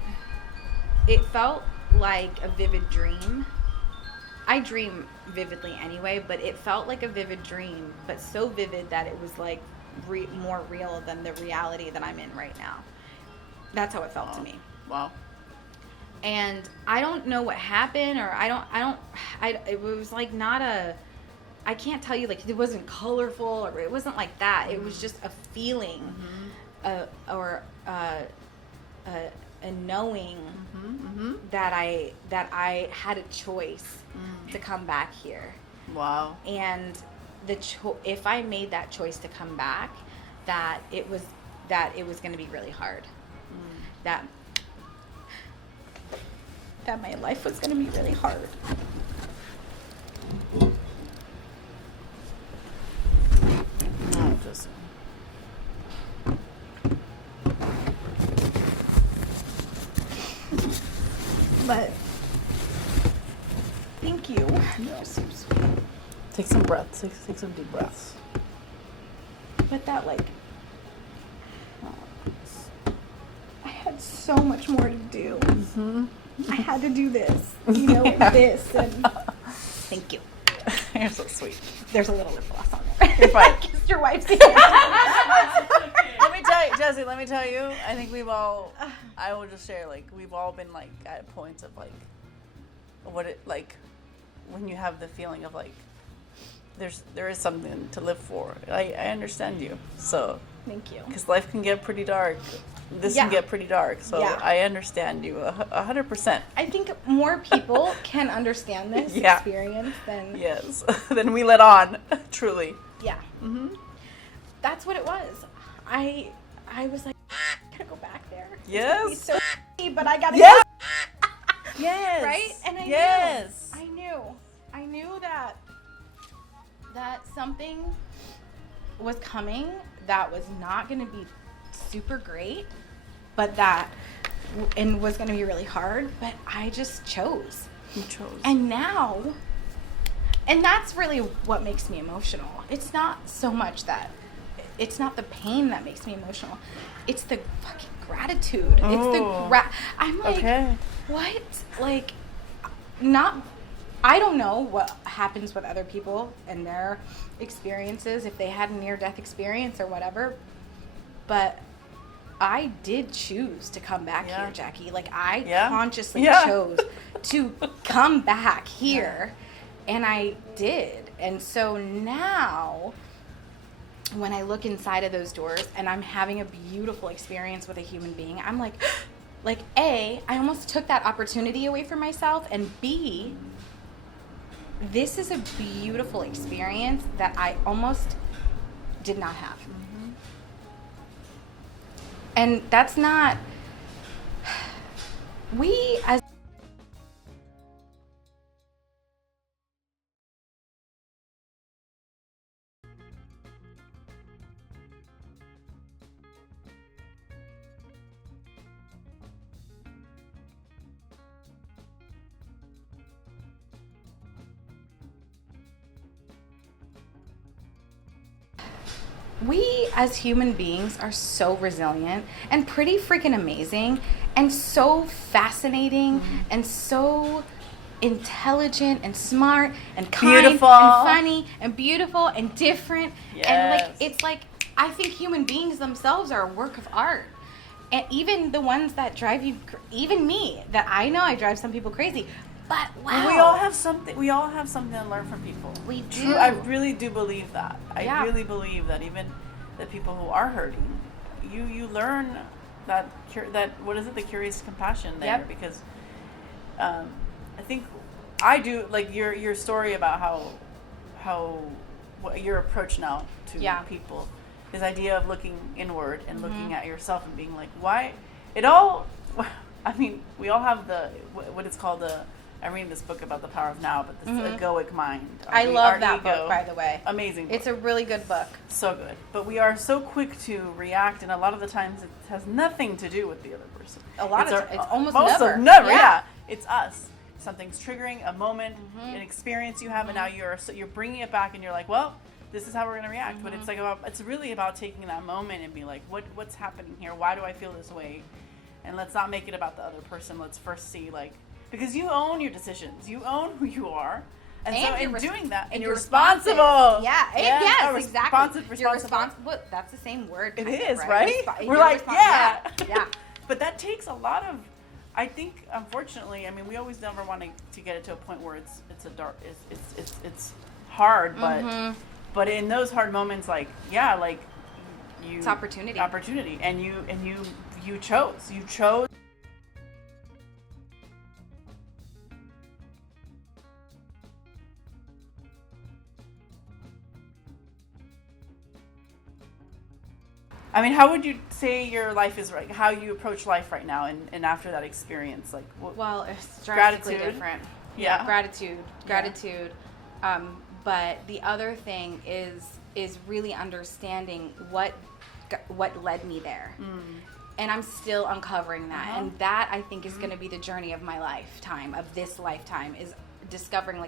it felt like a vivid dream. I dream vividly anyway, but it felt like a vivid dream, but so vivid that it was like more real than the reality that I'm in right now. That's how it felt to me. Wow. And I don't know what happened, or it was like not I can't tell you, like, it wasn't colorful, or it wasn't like that. It was just a feeling, or a knowing that I had a choice to come back here. Wow. And if I made that choice to come back, that it was going to be really hard. That my life was going to be really hard. Just But thank you. take some breaths. Take some deep breaths. But that, like, I had so much more to do. I had to do this, this, and thank you. You're so sweet. There's a little lip gloss on there. You're fine. Kissed your wife's ear. Let me tell you, Jesse, I think I will just share, like, we've all been, like, at points of, like, what it, like, when you have the feeling of, like, there is something to live for. I understand you, so. Thank you. Because life can get pretty dark. This can get pretty dark, so I understand you 100%. I think more people can understand this experience than... Yes, than we let on, truly. Yeah. That's what it was. I was like, I gotta go back there. Yes. It's so but I gotta yes. Yes. Right? And I knew that something was coming that was not going to be super great, but and was going to be really hard, but I just chose. You chose. And now, and that's really what makes me emotional. It's not so much that, it's not the pain that makes me emotional. It's the fucking gratitude. Oh. I'm like, what? Like, I don't know what happens with other people and their experiences, if they had a near-death experience or whatever, but I did choose to come back here, Jackie. Like, I consciously chose to come back here, and I did. And so now, when I look inside of those doors and I'm having a beautiful experience with a human being, I'm like, A, I almost took that opportunity away from myself, and B, this is a beautiful experience that I almost did not have. And that's not, we as human beings are so resilient and pretty freaking amazing and so fascinating and so intelligent and smart and kind and funny and beautiful and different. And like, it's like, I think human beings themselves are a work of art. And even the ones that drive you, even me, that I know I drive some people crazy, But wow. And we all have something. We all have something to learn from people. We do. I really do believe that. Yeah. I really believe that even the people who are hurting, you learn that what is it? The curious compassion there. Yep. Because I think I do like your story about how what your approach now to people, this idea of looking inward and looking at yourself and being like, why it all. I mean, we all have what it's called I'm reading this book about the power of now, but this egoic mind. I love that book, by the way. Amazing book. It's a really good book. So good. But we are so quick to react, and a lot of the times it has nothing to do with the other person. It's almost most never. Of never, yeah. It's us. Something's triggering, a moment, an experience you have, and now you're bringing it back, and you're like, well, this is how we're going to react. But it's really about taking that moment and be like, what's happening here? Why do I feel this way? And let's not make it about the other person. Let's first see, because you own your decisions. You own who you are. And so in doing that, and you're responsible. Yeah. Yes, exactly. You're responsible. That's the same word. It is, right? We're like, yeah. Yeah. But that takes a lot of, I think, unfortunately, I mean, we always never want to get it to a point where it's a dark, it's hard, but in those hard moments, it's opportunity. And you chose. I mean, how would you say your life is right? How you approach life right now, and after that experience, Well, it's drastically gratitude. different. Yeah. Gratitude. But the other thing is really understanding what led me there. And I'm still uncovering that. And that, I think, is going to be the journey of my lifetime, of this lifetime, is discovering,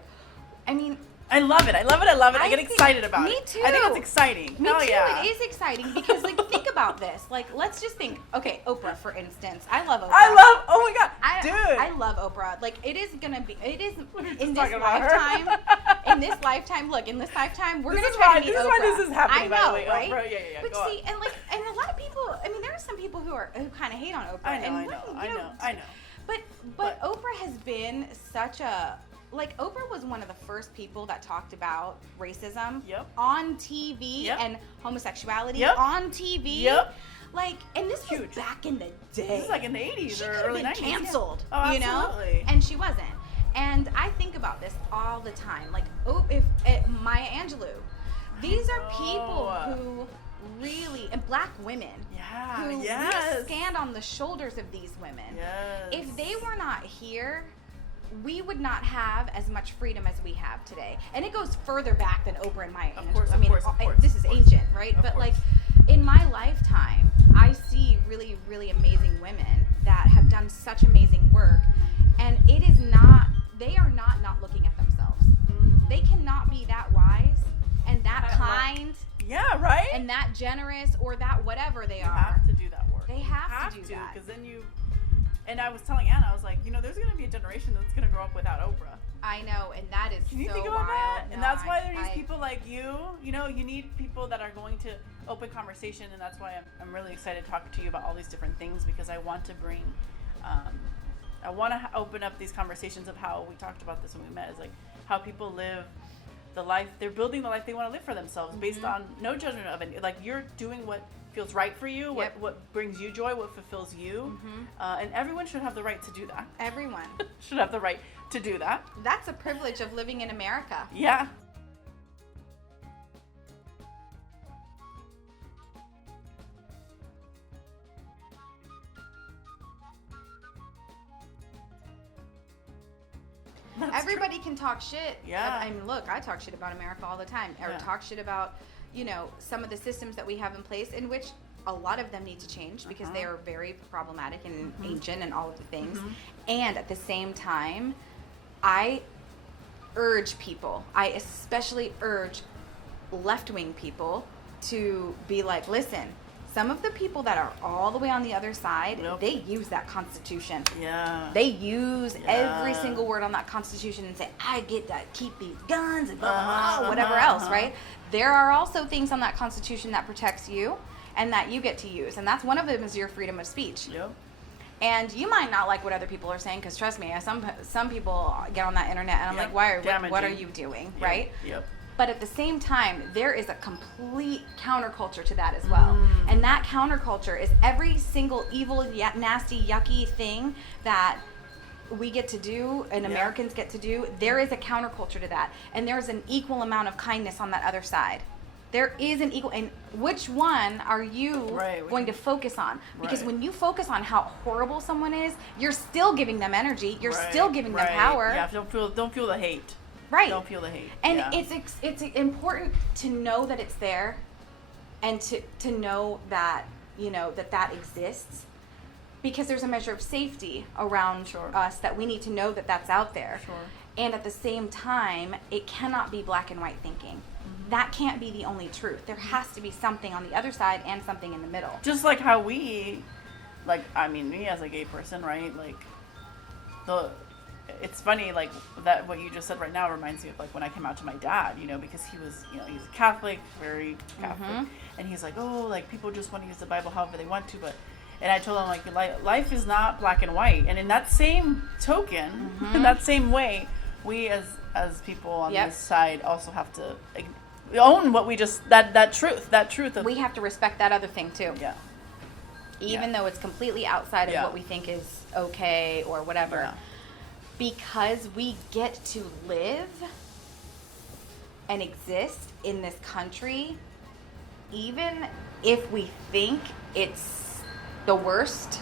I love it. I get excited about it. Me too. I think it's exciting. Me Hell too. yeah. It is exciting because, think about this. Let's just think. Okay, Oprah, for instance. I love Oprah. Oh my God, dude. I love Oprah. It is in this talking about lifetime. In this lifetime, we're gonna try to meet Oprah. This is why this is happening. I know, by the way. right? Oprah, yeah. But go see, on. and a lot of people. I mean, there are some people who kind of hate on Oprah. I know. But Oprah has been such a. Oprah was one of the first people that talked about racism on TV and homosexuality on TV. Yep. And this was back in the day. This is in the 80s or early 90s. Canceled, yeah. Oh, absolutely. And she wasn't. And I think about this all the time. Maya Angelou. These are people who really, and black women, who really stand on the shoulders of these women. Yes. If they were not here, we would not have as much freedom as we have today. And it goes further back than Oprah and Maya Angelou. This is ancient, right? But in my lifetime, I see really, really amazing women that have done such amazing work. And they are not looking at themselves. They cannot be that wise and that kind. Yeah, right? And that generous or that whatever they are. Have to do that work. They have to do that. Because then and I was telling Anna, I was like, there's going to be a generation that's going to grow up without Oprah. I know, and that is Can you so think about wild. that? No, And that's why there are people like you. You need people that are going to open conversation, and that's why I'm really excited to talk to you about all these different things, because I want to bring, I want to open up these conversations of how we talked about this when we met, is how people live the life, they're building the life they want to live for themselves based on no judgment of it. You're doing what feels right for you, what brings you joy, what fulfills you, and everyone should have the right to do that. Everyone should have the right to do that. That's a privilege of living in America. Yeah. Everybody can talk shit. Yeah. I mean, look, I talk shit about America all the time. Or talk shit about, some of the systems that we have in place, in which a lot of them need to change because they are very problematic and ancient and all of the things. And at the same time, I urge people, I especially urge left-wing people to be like, listen, some of the people that are all the way on the other side, they use that Constitution. Yeah. They use every single word on that Constitution and say, I get to keep these guns and blah, blah, blah, whatever else, right? There are also things on that Constitution that protects you and that you get to use. And that's one of them is your freedom of speech. Yep. And you might not like what other people are saying, because trust me, some people get on that internet and I'm like, what are you doing, right? Yep. But at the same time, there is a complete counterculture to that as well. And that counterculture is every single evil, nasty, yucky thing that we get to do and Americans get to do. There is a counterculture to that. And there's an equal amount of kindness on that other side. There is an equal, and which one are you going to focus on? Because when you focus on how horrible someone is, you're still giving them energy. You're still giving them power. Yeah, don't feel the hate. Right. Don't feel the hate. And it's important to know that it's there, and to know that, you know, that exists, because there's a measure of safety around us that we need to know that that's out there. Sure. And at the same time, it cannot be black and white thinking. That can't be the only truth. There has to be something on the other side and something in the middle. Just like how we, like, I mean, me as a gay person, right? Like, it's funny, like, that what you just said right now reminds me of, like, when I came out to my dad, you know, because he was, you know, he's a Catholic, very Catholic. And he's like, oh, like, people just want to use the Bible however they want to, but, and I told him, like, life is not black and white. And in that same token, in that same way, we as people on this side also have to own what we just, that truth of, we have to respect that other thing too. Yeah. Even though it's completely outside of what we think is okay or whatever. Yeah. Because we get to live and exist in this country, even if we think it's the worst,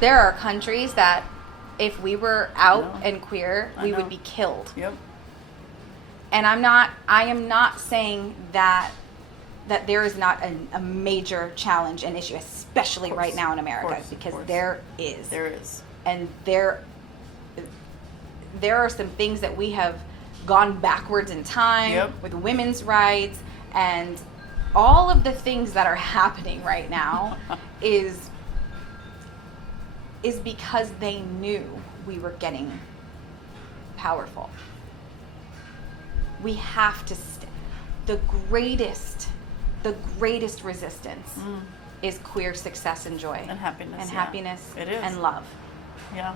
there are countries that if we were out and queer, we would be killed. Yep. And I am not saying that there is not a major challenge and issue, especially right now in America, because there is. There is. And there are some things that we have gone backwards in time with women's rights, and all of the things that are happening right now is because they knew we were getting powerful. We have to the greatest resistance is queer success and joy and happiness it is, and love. Yeah.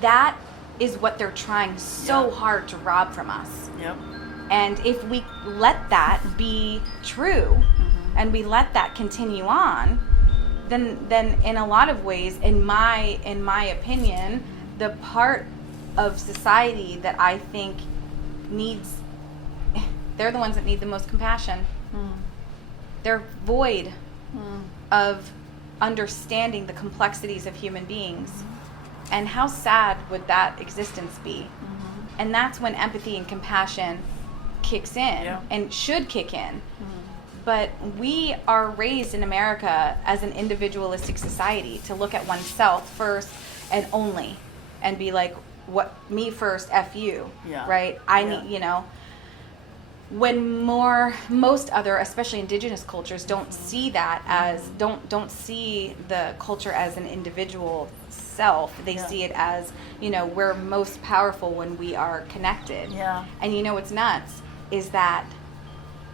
That is what they're trying so hard to rob from us. Yep. And if we let that be true and we let that continue on, then in a lot of ways, in my opinion, the part of society that I think they're the ones that need the most compassion. They're void of understanding the complexities of human beings. And how sad would that existence be? And that's when empathy and compassion kicks in and should kick in. But we are raised in America as an individualistic society to look at oneself first and only, and be like, what, me first, F you, right? I need, you know, when most other, especially indigenous cultures, don't see that as, don't see the culture as an individual self. They see it as, you know, we're most powerful when we are connected. Yeah. And you know what's nuts is that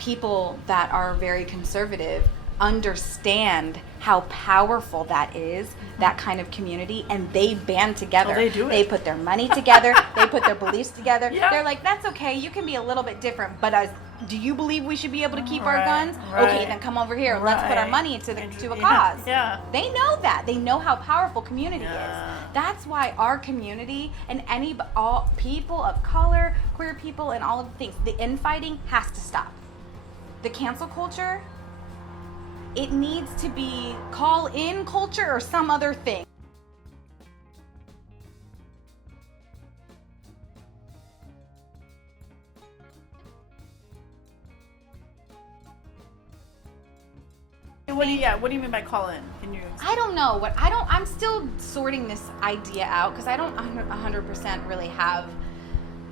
people that are very conservative understand how powerful that is, that kind of community, and they band together. Well, they do it. They put their money together, they put their beliefs together. They're like, that's okay, you can be a little bit different, but do you believe we should be able to keep our guns? Okay, then come over here. Let's put our money to a cause. Yeah. They know that. They know how powerful community is. That's why our community and all people of color, queer people, and all of the things, the infighting has to stop. The cancel culture, it needs to be call-in culture or some other thing. What do you mean by call-in? Can you explain? I don't know. I'm still sorting this idea out because I don't 100% really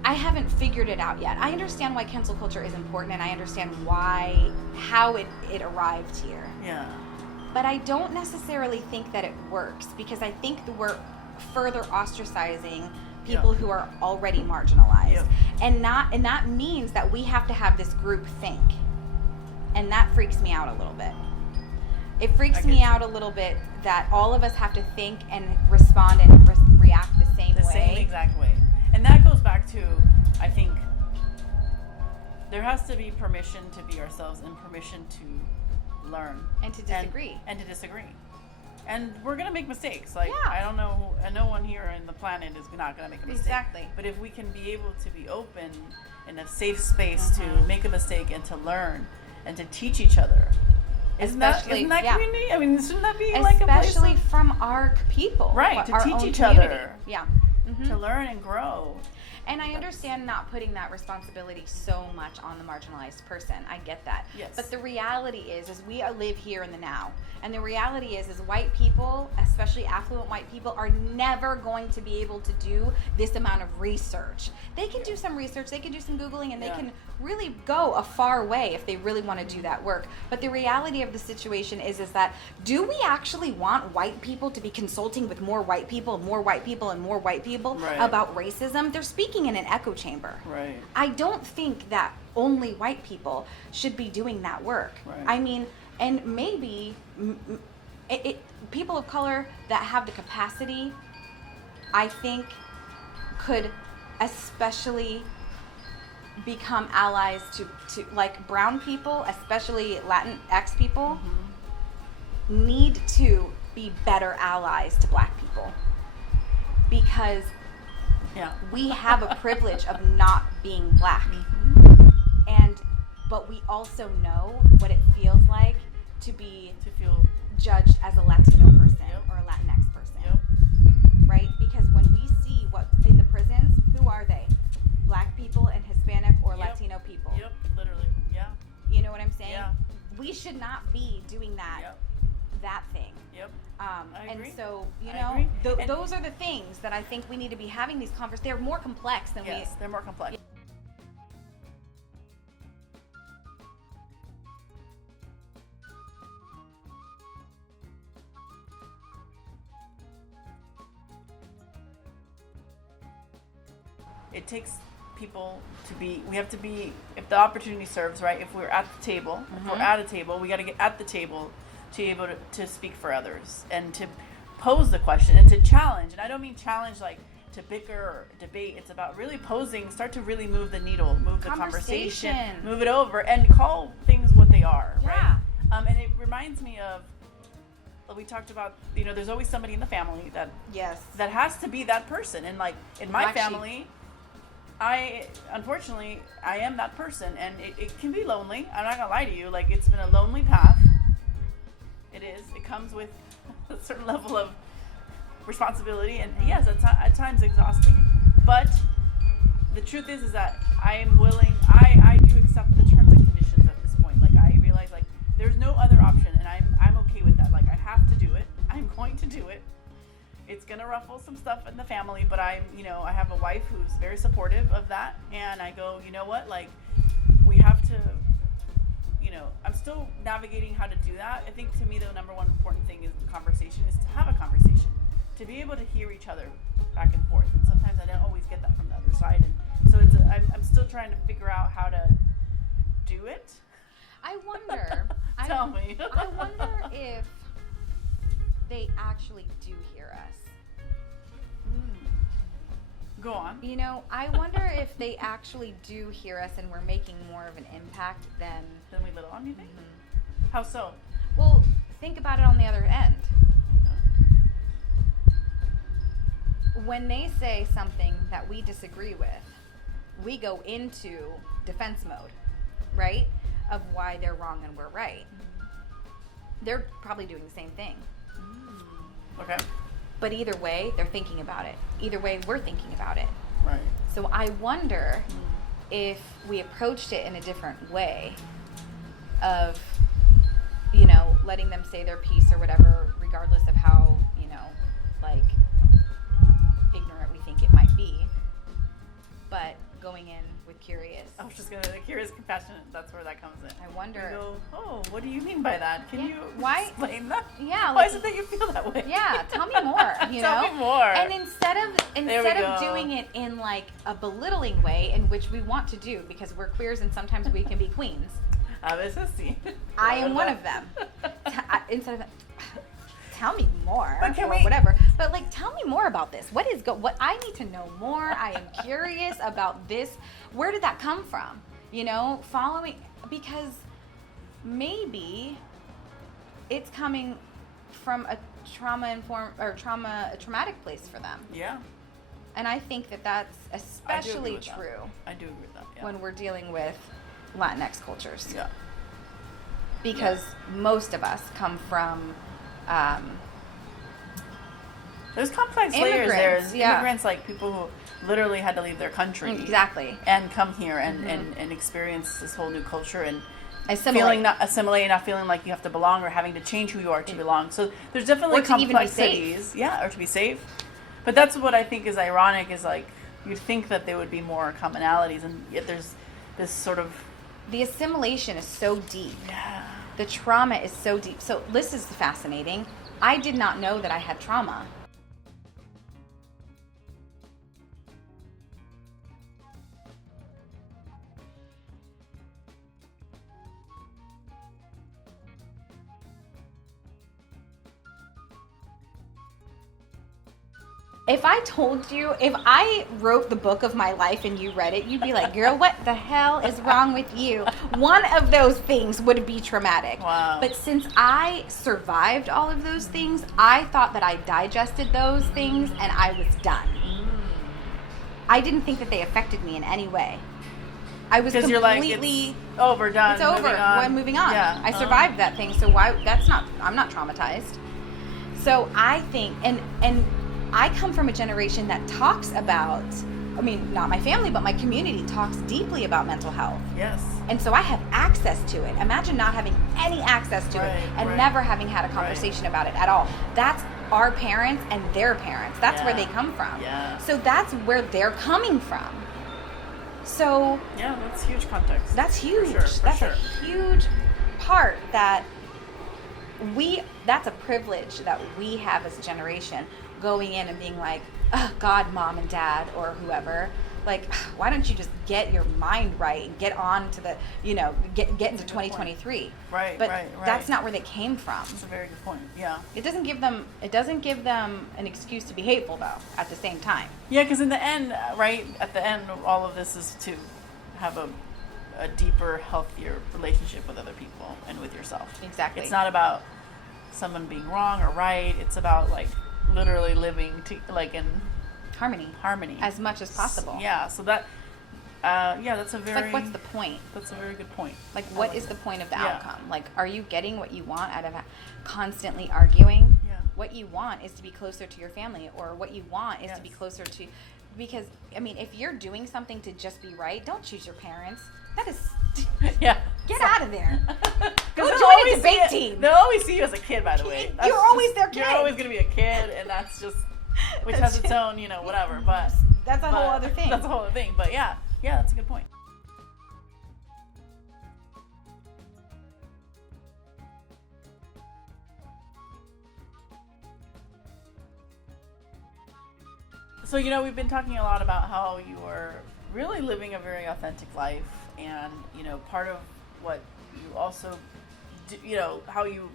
I haven't figured it out yet. I understand why cancel culture is important, and I understand how it arrived here. Yeah. But I don't necessarily think that it works, because I think that we're further ostracizing people who are already marginalized. And that means that we have to have this group think. And that freaks me out a little bit. It freaks I me get out you. a little bit that all of us have to think and respond and react the same The way. same exact way. And that goes back to, I think, there has to be permission to be ourselves and permission to learn. And to disagree. And to disagree. And we're going to make mistakes. Like, Yeah. I don't know, and no one here on the planet is not going to make a mistake. Exactly. But if we can be able to be open in a safe space to make a mistake and to learn and to teach each other. Isn't that yeah. community? I mean, shouldn't that be like a place Especially of- from our people. Right, to our teach own each community. other. Yeah. to learn and grow? And I understand not putting that responsibility so much on the marginalized person. I get that. Yes. But the reality is we live here in the now. And the reality is white people, especially affluent white people, are never going to be able to do this amount of research. They can do some research, they can do some Googling, and they can really go a far way if they really want to do that work. But the reality of the situation is that do we actually want white people to be consulting with more white people and more white people and more white people about racism? They're speaking in an echo chamber. Right. I don't think that only white people should be doing that work. Right. I mean, and maybe people of color that have the capacity, I think, could especially become allies to like brown people, especially Latinx people, need to be better allies to black people, because we have a privilege of not being black. But we also know what it feels like to feel judged as a Latino person or a Latinx person, right? Because when we see what in the prisons, who are they? Black people and Hispanic or Latino people. Yep, literally, yeah. You know what I'm saying? Yeah. We should not be doing that that thing. Yep. I agree. And so, you I know, agree. those are the things that I think we need to be having these conversations. They're more complex than Yes, they're more complex. It takes people to be, we have to be, if the opportunity serves, right, if we're at the table, if we're at a table, we got to get at the table to be able to speak for others and to pose the question and to challenge. And I don't mean challenge like to bicker or debate. It's about really posing, start to really move the needle, move the conversation, move it over, and call things what they are, right? And it reminds me of, we talked about, you know, there's always somebody in the family that has to be that person. And like in my family, unfortunately, I am that person, and it can be lonely. I'm not gonna lie to you. Like, it's been a lonely path. It is. It comes with a certain level of responsibility, and yes, at times exhausting. But the truth is that I am willing. I do accept the terms and conditions at this point. Like, I realize like there's no other option, and I'm okay with that. Like, I have to do it. I'm going to do it. It's gonna ruffle some stuff in the family, but I have a wife who's very supportive of that, and I go, you know what, like, we have to, I'm still navigating how to do that. I think to me the number one important thing is the conversation, is to have a conversation, to be able to hear each other back and forth, and sometimes I don't always get that from the other side, and so I'm still trying to figure out how to do it. I wonder. Tell me. I wonder if they actually do hear us. Go on. I wonder if they actually do hear us and we're making more of an impact than we let on, you think? How so? Well, think about it on the other end. When they say something that we disagree with, we go into defense mode, right? Of why they're wrong and we're right. They're probably doing the same thing. Okay. But either way, they're thinking about it. Either way, we're thinking about it. Right. So I wonder if we approached it in a different way of, letting them say their piece or whatever, regardless of how, like, ignorant we think it might be. But going in with curious. I was just going to, curious, compassionate, that's where that comes in. I wonder. You go, oh, what do you mean by that? Can you explain that? Yeah. Why is it that you feel that way? Yeah, tell me more, Tell me more. And instead of doing it in like a belittling way, in which we want to do, because we're queers and sometimes we can be queens. A veces sí. I am one of them. instead of tell me more But can or we- whatever. But like, tell me more about this. What is what I need to know more. I am curious about this. Where did that come from? You know, following, because maybe it's coming from a traumatic place for them. Yeah. And I think that that's especially true I do agree with that. Yeah. when we're dealing with Latinx cultures. Yeah. Because most of us come from There's complex layers. Immigrants, There's yeah. immigrants, like people who literally had to leave their country. Exactly. And come here and experience this whole new culture and Assimilate. not feeling like you have to belong or having to change who you are to belong. So there's definitely Or to even be safe. complexities. Yeah, or to be safe. But that's what I think is ironic is like you'd think that there would be more commonalities and yet there's this sort of The assimilation is so deep. yeah. The trauma is so deep. So this is fascinating. I did not know that I had trauma. If I told you, if I wrote the book of my life and you read it, you'd be like, girl, what the hell is wrong with you? One of those things would be traumatic. Wow. But since I survived all of those things, I thought that I digested those things and I was done. I didn't think that they affected me in any way. I was Because completely... you're like, it's over, done. It's over. I'm moving on. Yeah. I survived that thing, so why? I'm not traumatized. So I think, and I come from a generation that talks about, I mean, not my family, but my community talks deeply about mental health. Yes. And so I have access to it. Imagine not having any access to it and right. never having had a conversation about it at all. That's our parents and their parents. That's where they come from. Yeah. So that's where they're coming from. So Yeah, that's huge context. that's huge. For sure. That's a huge part that that's a privilege that we have as a generation, going in and being like, oh, God, mom and dad or whoever, like, why don't you just get your mind right and get on to the, get into 2023. Right, But right. that's not where they came from. That's a very good point. Yeah. It doesn't give them an excuse to be hateful though at the same time. Yeah, because in the end, right, at the end, all of this is to have a deeper, healthier relationship with other people and with yourself. Exactly. It's not about someone being wrong or right. It's about like literally living in harmony As much as possible. Yeah. So that, that's a It's very. like, what's the point? That's a very good point. Like, what is the point of the Yeah. outcome? Like, are you getting what you want out of constantly arguing? Yeah. What you want is to be closer to your family, or what you want is to be Yes. closer to, because, I mean, if you're doing something to just be right, don't choose your parents. That is, Yeah. get out of there. Go They'll join a always debate see team. They'll always see you as a kid, by the way. You're always their You're kid. always going to be a kid, and that's just, which has its own, whatever. But That's a whole other thing. That's a whole other thing. But yeah, that's a good point. So, we've been talking a lot about how you are really living a very authentic life, and, part of what you also do, how you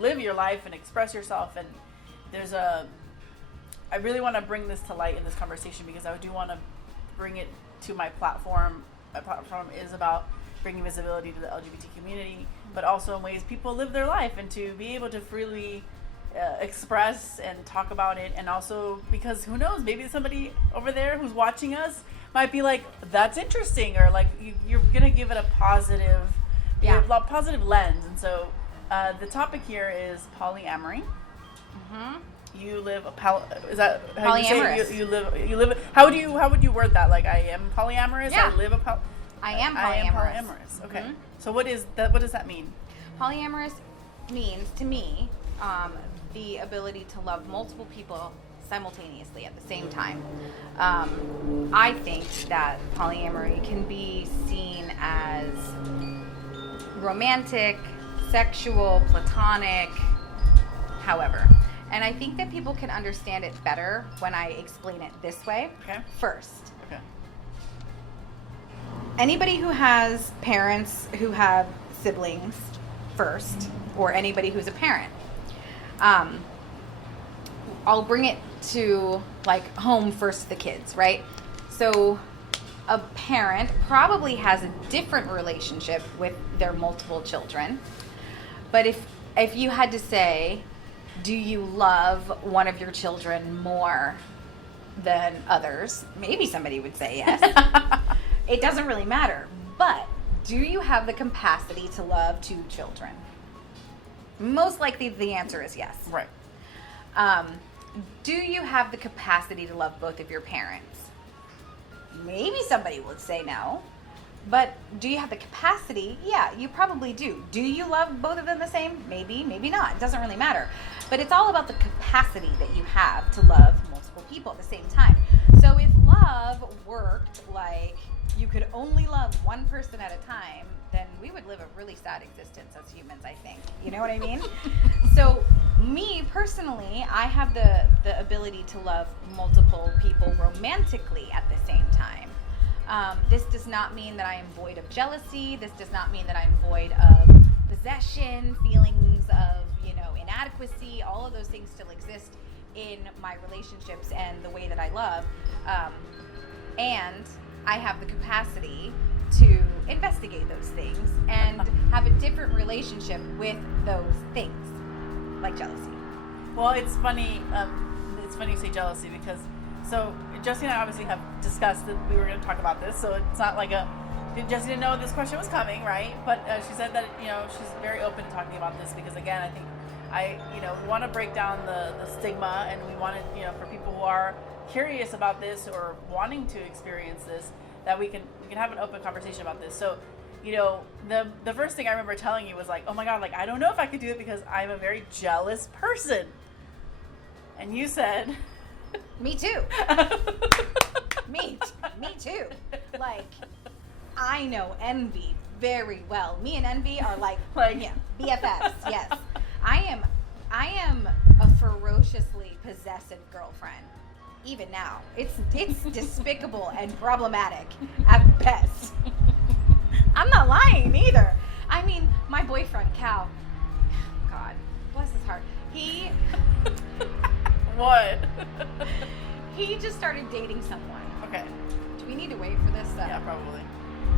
live your life and express yourself. And I really want to bring this to light in this conversation because I do want to bring it to my platform. My platform is about bringing visibility to the LGBT community, but also in ways people live their life and to be able to freely express and talk about it. And also because who knows, maybe somebody over there who's watching us might be like, that's interesting, or like you're gonna give it a positive positive lens. And so the topic here is polyamory. You live is that how Polyamorous. you live how would you word that? Like, I am polyamorous. Yeah. I I am am polyamorous. polyamorous. Okay. So what does that mean? Polyamorous means, to me, the ability to love multiple people simultaneously at the same time. I think that polyamory can be seen as romantic, sexual, platonic, however. And I think that people can understand it better when I explain it this way. Okay. First, Okay. anybody who has parents who have siblings first, or anybody who's a parent. I'll bring it to like home first to the kids, right? So a parent probably has a different relationship with their multiple children. But if you had to say, do you love one of your children more than others? Maybe somebody would say yes. It doesn't really matter. But do you have the capacity to love 2 children? Most likely the answer is yes. Right. Do you have the capacity to love both of your parents? Maybe somebody would say no. But do you have the capacity? Yeah, you probably do. Do you love both of them the same? Maybe, maybe not. It doesn't really matter. But it's all about the capacity that you have to love multiple people at the same time. So if love worked like you could only love one person at a time, then we would live a really sad existence as humans, I think. You know what I mean? So me personally, I have the ability to love multiple people romantically at the same time. This does not mean that I am void of jealousy. This does not mean that I'm void of possession, feelings of, inadequacy. All of those things still exist in my relationships and the way that I love. And I have the capacity to investigate those things and have a different relationship with those things, like jealousy. Well, it's funny. It's funny you say jealousy because Jessie and I obviously have discussed that we were going to talk about this. So it's not like Jessie didn't know this question was coming, right? But she said that she's very open to talking about this because again, I think we want to break down the stigma, and we want to for people who are curious about this or wanting to experience this, that we can have an open conversation about this. So, the first thing I remember telling you was like, oh my God, like I don't know if I could do it because I'm a very jealous person. And you said, me too. me too. Like, I know envy very well. Me and envy are like yeah, BFFs. Yes, I am a ferociously possessive girlfriend. Even now, it's despicable and problematic at best. I'm not lying either. I mean, my boyfriend Cal, God bless his heart, he what? He just started dating someone. Okay. Do we need to wait for this? Yeah, probably.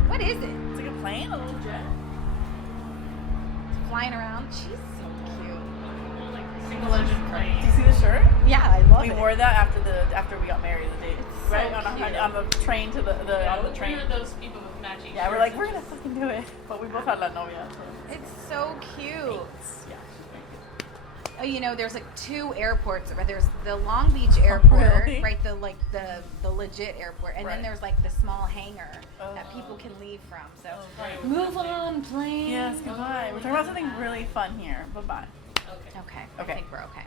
What is it? It's like a plane, a little jet. It's flying around. She's so cute. Like single engine Do plane. you see the shirt? Yeah, I love it. We wore that after we got married. The day, It's so right cute. on the train to Yeah, on the train. we're those people with matching Yeah, we're shirts like, and we're gonna just- fucking do it, but we both had La Novia. So. It's so cute. Thanks. Yeah, she's very cute. Oh, there's like 2 airports. There's the Long Beach airport, really? right? The legit airport, and then Right. there's like the small hangar that people can leave from. So Right. move on, plane. Yes, goodbye. We're talking about something really fun here. Bye bye. Okay. Okay. Okay. I think we're okay.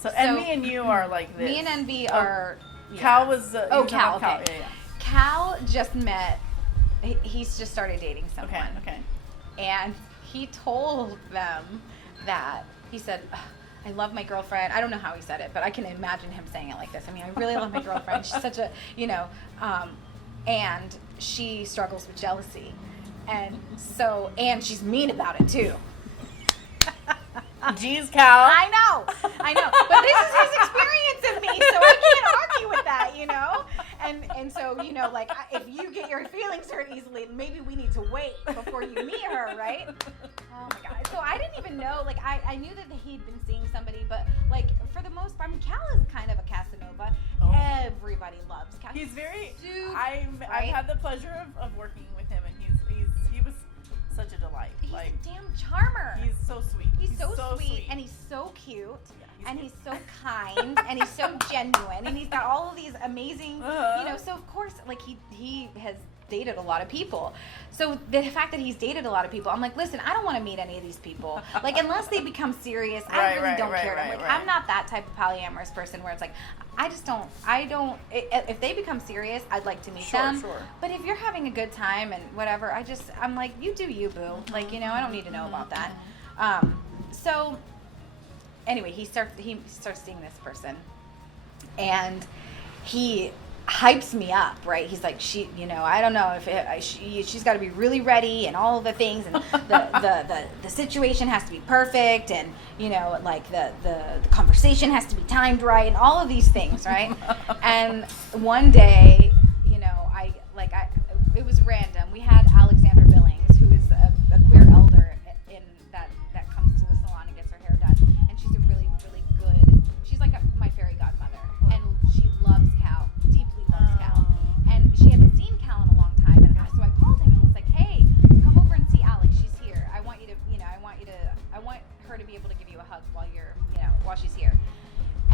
So Envy and you are like this. Me and Envy Oh, are. Cal was. Oh, you were talking Cal. about Okay. Yeah, Cal just met. He's just started dating yeah. someone. Okay. And he told them that he said, "Ugh, I love my girlfriend." I don't know how he said it, but I can imagine him saying it like this. I mean, I really love my girlfriend. She's such a, and she struggles with jealousy. And she's mean about it too. Jeez, Cal. I know. But this is his experience of me, so I can't argue with that, And so, like, if you get your feelings hurt easily, maybe we need to wait before you meet her, right? Oh my God. So I didn't even know, like, I knew that he'd been seeing somebody, but, like, for the most part, I mean, Cal is kind of a Casanova. Oh. Everybody loves Cal. He's very. Super, I've right? had the pleasure of working with him, and he was such a delight. He's Like, a damn charmer. he's so sweet. He's so sweet, and he's so cute, Yeah, and he's so kind, and he's so genuine, and he's got all of these amazing, so of course, like, he has dated a lot of people. So the fact that he's dated a lot of people, I'm like, listen, I don't want to meet any of these people. Like, unless they become serious, I really don't care. I'm like, I'm not that type of polyamorous person where it's like, if they become serious, I'd like to meet them. Sure. But if you're having a good time and whatever, I'm like, you do you, boo. Like, I don't need to know about that. So anyway, he starts seeing this person, and he hypes me up, right? He's like, I don't know if she's got to be really ready and all of the things, and the situation has to be perfect, and like the conversation has to be timed right, and all of these things, right? And one day, it was random. We had Alexandra Billings, who is a queer elder in that comes to the salon and gets her hair done, and she's a really, really good. She's like my fairy godmother, and she loves Cal, deeply loves Cal, and she hadn't seen Cal in a long time, and so I called him and was like, "Hey, come over and see Alex. She's here. I want her to be able to give you a hug while she's here."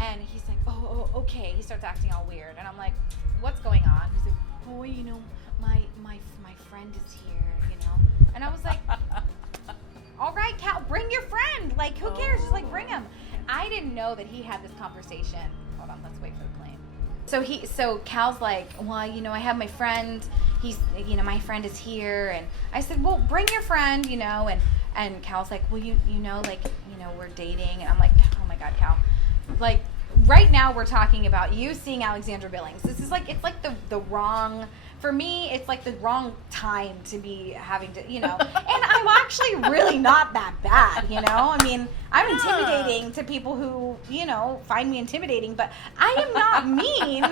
And he's like, "Oh, okay." He starts acting all weird, and I'm like, "What's going on?" He's like, "Oh, my friend is here, And I was like, "All right, Cal, bring your friend. Like, who cares? Just like bring him." I didn't know that he had this conversation. Hold on, let's wait for the plane. So Cal's like, "Well, I have my friend. He's, my friend is here." And I said, "Well, bring your friend, and Cal's like, "Well, we're dating." And I'm like, "Oh my God, Cal. Like, right now we're talking about you seeing Alexandra Billings. This is like, it's like the wrong, for me, it's like the wrong time to be having to, and I'm actually really not that bad, I mean, I'm intimidating to people who, find me intimidating, but I am not mean."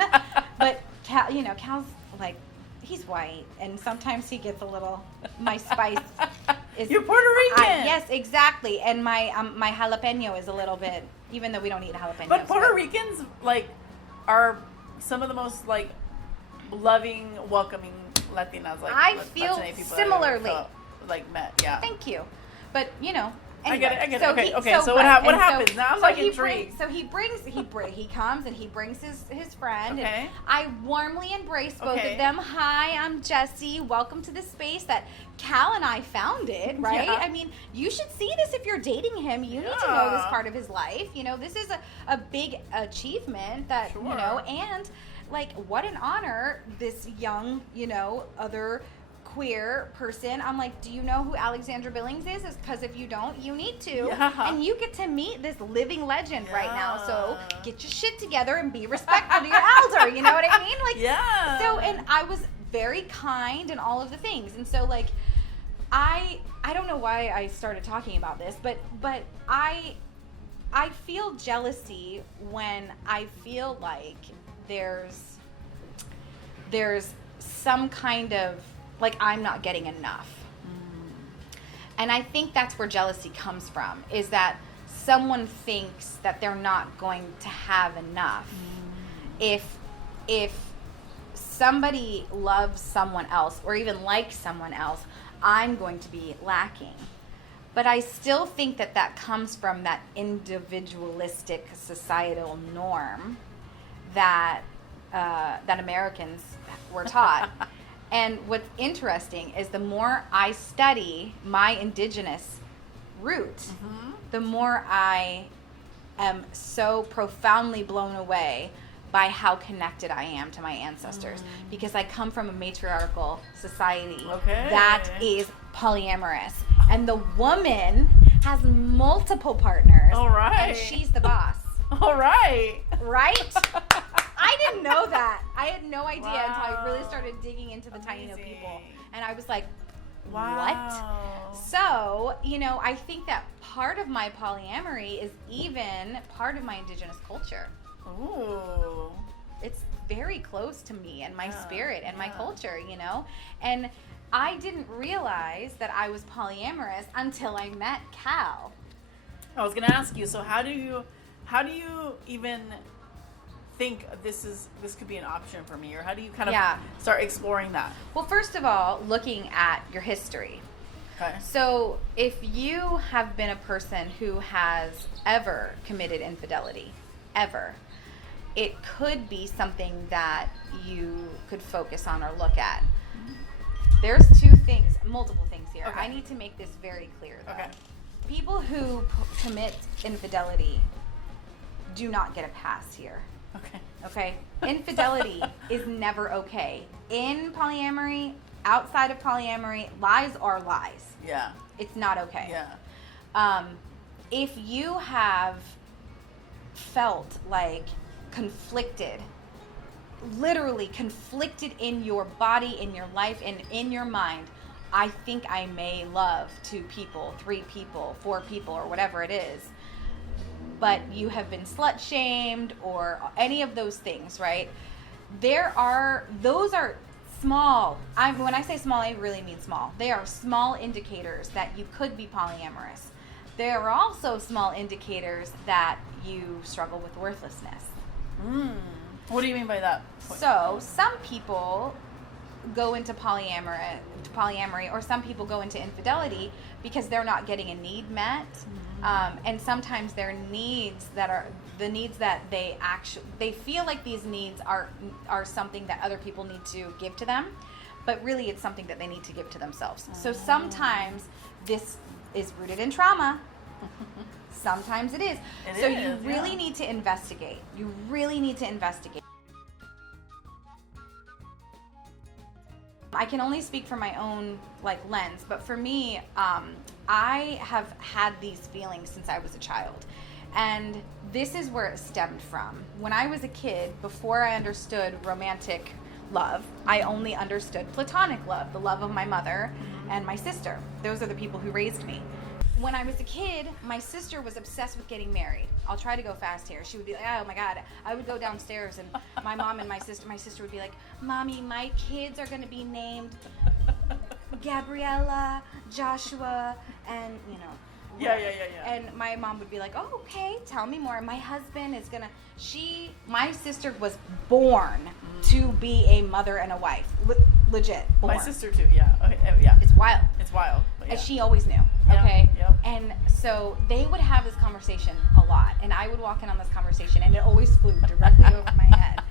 But Cal, Cal's like, he's white, and sometimes he gets a little, my spice is... You're Puerto Rican! Yes, exactly, and my jalapeno is a little bit, even though we don't eat jalapenos. But Puerto Ricans, are some of the most, loving, welcoming Latinas. I feel similarly. Met, yeah. Thank you. But, anyway. I get it. Okay, so what happens? Now I'm intrigued. He comes and he brings his friend. Okay. And I warmly embrace both of them. "Hi, I'm Jessie. Welcome to the space that Cal and I founded," right? Yeah. I mean, you should see this if you're dating him. You need to know this part of his life. This is a big achievement that, and what an honor, this young, other queer person. I'm like, "Do you know who Alexandra Billings is? Because if you don't, you need to." Yeah. And you get to meet this living legend right now. So get your shit together and be respectful to your elder. You know what I mean? Yeah. So, and I was very kind and all of the things. And so, I don't know why I started talking about this, but I feel jealousy when I feel like there's some kind of, I'm not getting enough. And I think that's where jealousy comes from, is that someone thinks that they're not going to have enough. If somebody loves someone else or even likes someone else, I'm going to be lacking. But I still think that comes from that individualistic societal norm that Americans were taught. And what's interesting is the more I study my indigenous roots, the more I am so profoundly blown away by how connected I am to my ancestors. Because I come from a matriarchal society that is polyamorous. And the woman has multiple partners. All right. And she's the boss. All right. Right? I didn't know that. I had no idea until I really started digging into the Taino people. And I was like, what? So, I think that part of my polyamory is even part of my indigenous culture. Ooh. It's very close to me and my spirit and my culture, And I didn't realize that I was polyamorous until I met Cal. I was going to ask you, so how do you even think this could be an option for me, or how do you kind of start exploring that? Well, first of all, looking at your history. Okay. So if you have been a person who has ever committed infidelity, ever, it could be something that you could focus on or look at. There's multiple things here. Okay. I need to make this very clear, though. Okay. People who commit infidelity do not get a pass here. Okay? Infidelity is never okay. In polyamory, outside of polyamory, lies are lies. Yeah. It's not okay. Yeah. If you have felt conflicted literally conflicted in your body, in your life, and in your mind, I think I may love 2 people, 3 people, 4 people, or whatever it is, but you have been slut shamed or any of those things, right? Those are small. When I say small, I really mean small. They are small indicators that you could be polyamorous. There are also small indicators that you struggle with worthlessness. What do you mean by that? So some people go into polyamory, or some people go into infidelity because they're not getting a need met, and sometimes their needs that are the needs that they feel like these needs are something that other people need to give to them, but really it's something that they need to give to themselves. So sometimes this is rooted in trauma. Sometimes it is. You really need to investigate. You really need to investigate. I can only speak from my own lens, but for me, I have had these feelings since I was a child. And this is where it stemmed from. When I was a kid, before I understood romantic love, I only understood platonic love, the love of my mother and my sister. Those are the people who raised me. When I was a kid, my sister was obsessed with getting married. I'll try to go fast here. She would be like, oh my God. I would go downstairs and my mom and my sister would be like, Mommy, my kids are going to be named Gabriella, Joshua, and Yeah. And my mom would be like, oh, okay, tell me more. My husband is my sister was born to be a mother and a wife. Legit. Born. My sister too, yeah. Okay, yeah. It's wild. It's wild. But yeah. And she always knew. Yeah, Okay. yep. And so they would have this conversation a lot. And I would walk in on this conversation and it always flew directly over my head.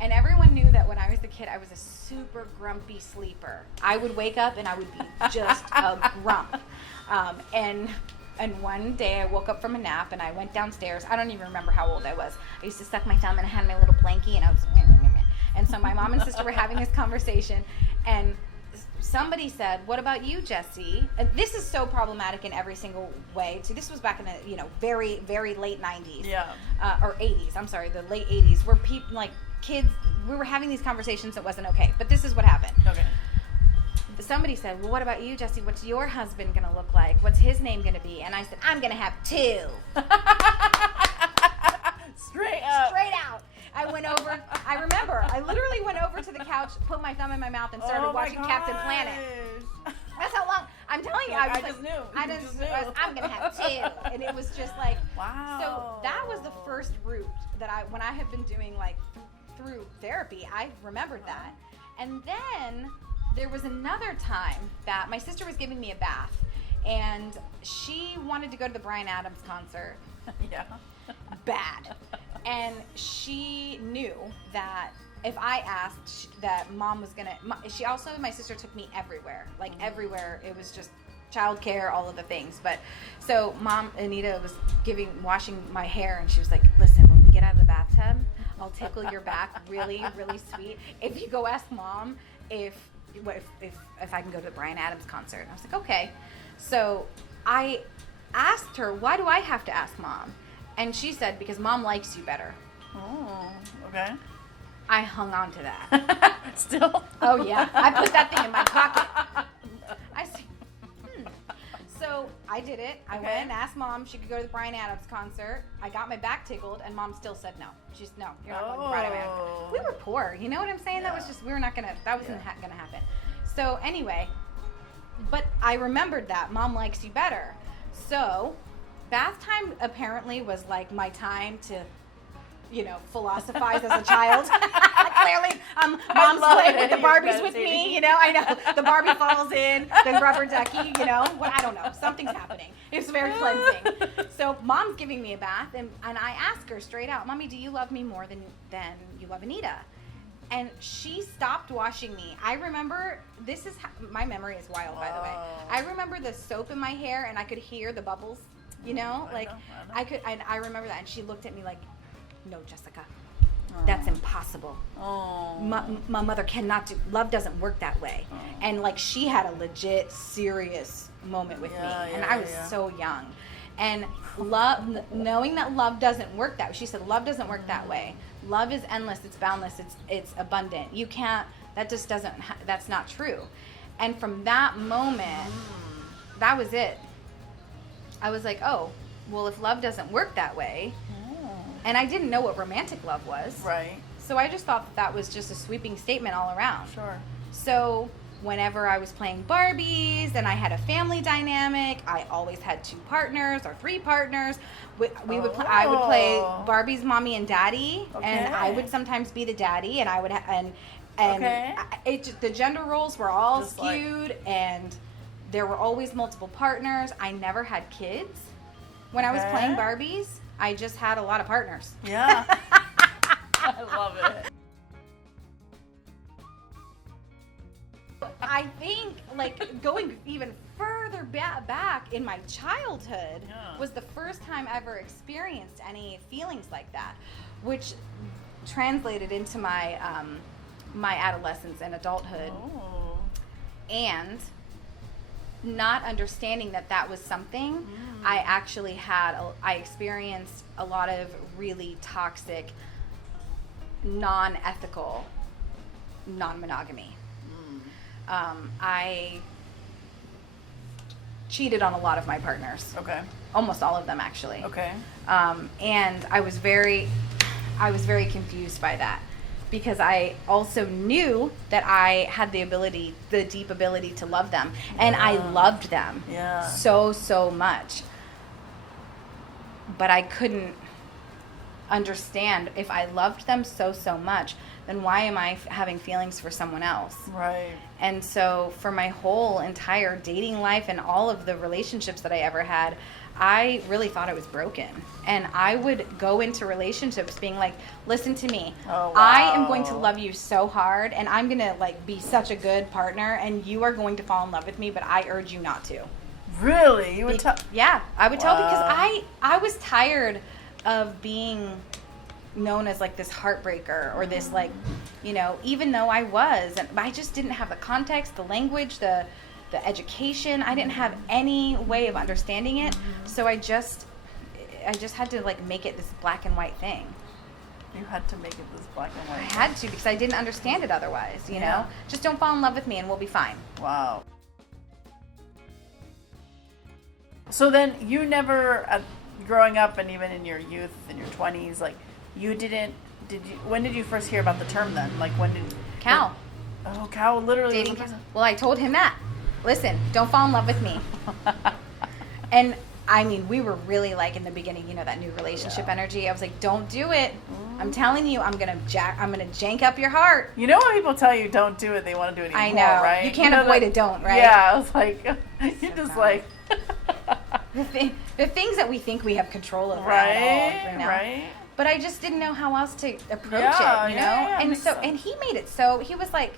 And everyone knew that when I was a kid, I was a super grumpy sleeper. I would wake up and I would be just a grump. And one day I woke up from a nap and I went downstairs. I don't even remember how old I was. I used to suck my thumb and I had my little blankie and I was... And so my mom and sister were having this conversation and somebody said, what about you, Jessie? And this is so problematic in every single way. So this was back in the, very, very late 90s. Yeah. Or 80s. I'm sorry, the late 80s, where people, kids, we were having these conversations that wasn't okay. But this is what happened. Okay. Somebody said, well, what about you, Jessie? What's your husband going to look like? What's his name going to be? And I said, I'm going to have 2. Straight up. Straight out. I remember, I literally went over to the couch, put my thumb in my mouth, and started watching Captain Planet. That's how long, I'm telling you, I just knew. I'm going to have 2. And it was just wow. So that was the first route that when I had been doing through therapy, I remembered that. And then there was another time that my sister was giving me a bath, and she wanted to go to the Bryan Adams concert. Yeah. Bad. And she knew that if I asked, that mom was gonna. My sister took me everywhere, everywhere. It was just childcare, all of the things. But so mom, Anita, was washing my hair, and she was like, "Listen, when we get out of the bathtub, I'll tickle your back, really, really sweet. If you go ask mom if I can go to the Bryan Adams concert." And I was like, "Okay." So I asked her, "Why do I have to ask mom?" And she said, because mom likes you better. Oh, okay. I hung on to that. Still? Oh, yeah. I put that thing in my pocket. I said, So I did it. I went and asked mom if she could go to the Bryan Adams concert. I got my back tickled, and mom still said no. She's, no, you're not going to Bryan Adams. We were poor. You know what I'm saying? Yeah. That was just, we were not going to, that wasn't going to happen. So anyway, but I remembered that. Mom likes you better. So bath time apparently was my time to, philosophize as a child. Clearly, mom's playing with the Barbies with me, I know. The Barbie falls in, the rubber ducky, I don't know. Something's happening. It was very cleansing. So mom's giving me a bath, and I ask her straight out, Mommy, do you love me more than you love Anita? And she stopped washing me. I remember, my memory is wild, by the way. I remember the soap in my hair, and I could hear the bubbles, I know. I remember that, and she looked at me like, no, Jessica, that's impossible. My mother cannot do, love doesn't work that way. And she had a legit serious moment with me, and I was so young. And love, knowing that love doesn't work that way. She said, love doesn't work that way. Love is endless, it's boundless, it's abundant. You can't, that just doesn't, that's not true. And from that moment, that was it. I was like, oh, well, if love doesn't work that way, and I didn't know what romantic love was. Right. So I just thought that was just a sweeping statement all around. Sure. So whenever I was playing Barbies and I had a family dynamic, I always had 2 partners or 3 partners. We would I would play Barbie's mommy and daddy, and I would sometimes be the daddy, and I would the gender roles were all just skewed, and there were always multiple partners. I never had kids when I was playing Barbies. I just had a lot of partners. Yeah. I love it. I think, like, going even further back in my childhood was the first time I ever experienced any feelings like that, which translated into my my adolescence and adulthood. Oh. And not understanding that was something, I actually I experienced a lot of really toxic, non-ethical non-monogamy. I cheated on a lot of my partners. Okay. Almost all of them, actually. Okay. And I was very confused by that, because I also knew that I had the deep ability to love them, and I loved them so much. But I couldn't understand, if I loved them so much, then why am I having feelings for someone else? Right. And so for my whole entire dating life and all of the relationships that I ever had, I really thought I was broken. And I would go into relationships being like, listen to me. Oh, wow. I am going to love you so hard, and I'm going to like be such a good partner, and you are going to fall in love with me, but I urge you not to. Really? You would tell? Yeah, I would tell, because I was tired of being known as like this heartbreaker, or this, like, you know, even though I was, and I just didn't have the context, the language, the education. I didn't have any way of understanding it. So I just had to like make it this black and white thing. You had to make it this black and white. I had to, because I didn't understand it otherwise, you know? Just don't fall in love with me and we'll be fine. Wow. So then you never, growing up and even in your youth, in your 20s, like, when did you first hear about the term then? Like, when did... Cal. Cal literally... Dating Cal. Well, I told him that. Listen, don't fall in love with me. And, I mean, we were really, like, in the beginning, you know, that new relationship energy. I was like, don't do it. I'm telling you, I'm gonna jank up your heart. You know when people tell you don't do it, they want to do it even more, I know. right? You can't avoid it, don't, right? Yeah, I was like, you're just like... the things that we think we have control over. Right, you know? right. But I just didn't know how else to approach it, you know? And so, and he made it so, he was like,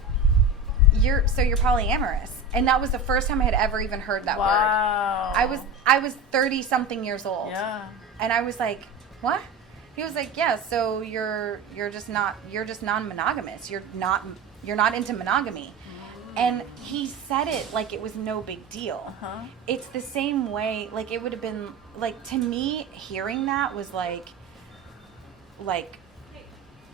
you're polyamorous. And that was the first time I had ever even heard that word. I was 30 something years old. Yeah. And I was like, what? He was like, yeah, so you're just non-monogamous. You're not into monogamy. And he said it like it was no big deal. Uh-huh. It's the same way, like, it would have been, like, to me, hearing that was like,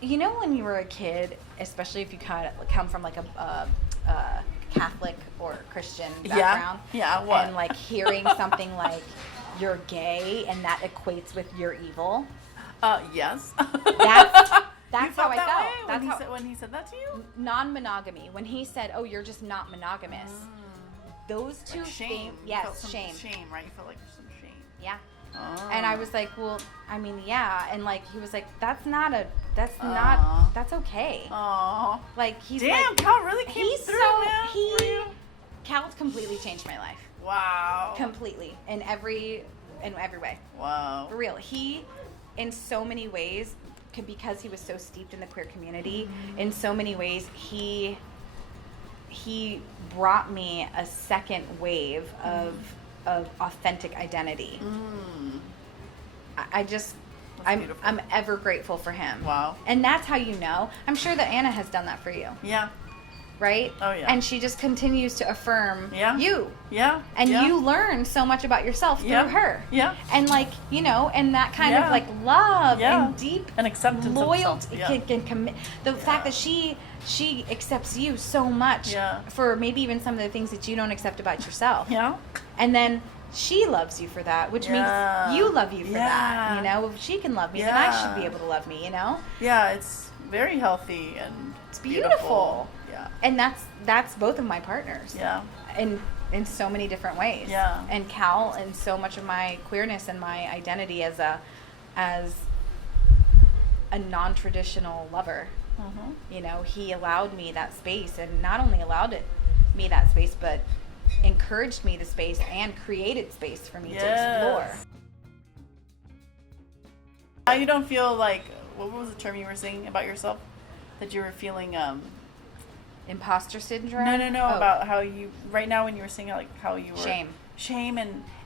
you know, when you were a kid, especially if you come from, like, a Catholic or Christian background. Yeah, what? And, like, hearing something like, you're gay, and that equates with you're evil. Yes. That's how I felt. When he said that to you? Non-monogamy. When he said, "Oh, you're just not monogamous." Those two like shame. things. Yes, shame. Shame, right? You felt like some shame. Yeah. Oh. And I was like, "Well, I mean, yeah." And like he was like, "That's okay." Oh. Like he's damn, like, Cal really came he's through, so man. Cal's completely changed my life. Wow. Completely in every way. Wow. For real. He, in so many ways, because he was so steeped in the queer community, in so many ways he brought me a second wave of authentic identity. I'm ever grateful for him. Wow. And that's how you know. I'm sure that Anna has done that for you. Yeah. right? Oh, yeah. And she just continues to affirm you. Yeah. And yeah. you learn so much about yourself through her. Yeah. And like, and that kind of like love and deep and acceptance loyalty of can commit. The fact that she accepts you so much for maybe even some of the things that you don't accept about yourself. Yeah. And then she loves you for that, which means you love you for that. If she can love me, then I should be able to love me, Yeah, it's very healthy and it's beautiful. Yeah. And that's both of my partners. Yeah. In so many different ways. Yeah. And Cal, and so much of my queerness and my identity as a non-traditional lover. Mm-hmm. He allowed me that space, and not only allowed me that space, but encouraged me the space and created space for me to explore. Now you don't feel like, what was the term you were saying about yourself? That you were feeling imposter syndrome? No, about how you, right now when you were saying like how you were shame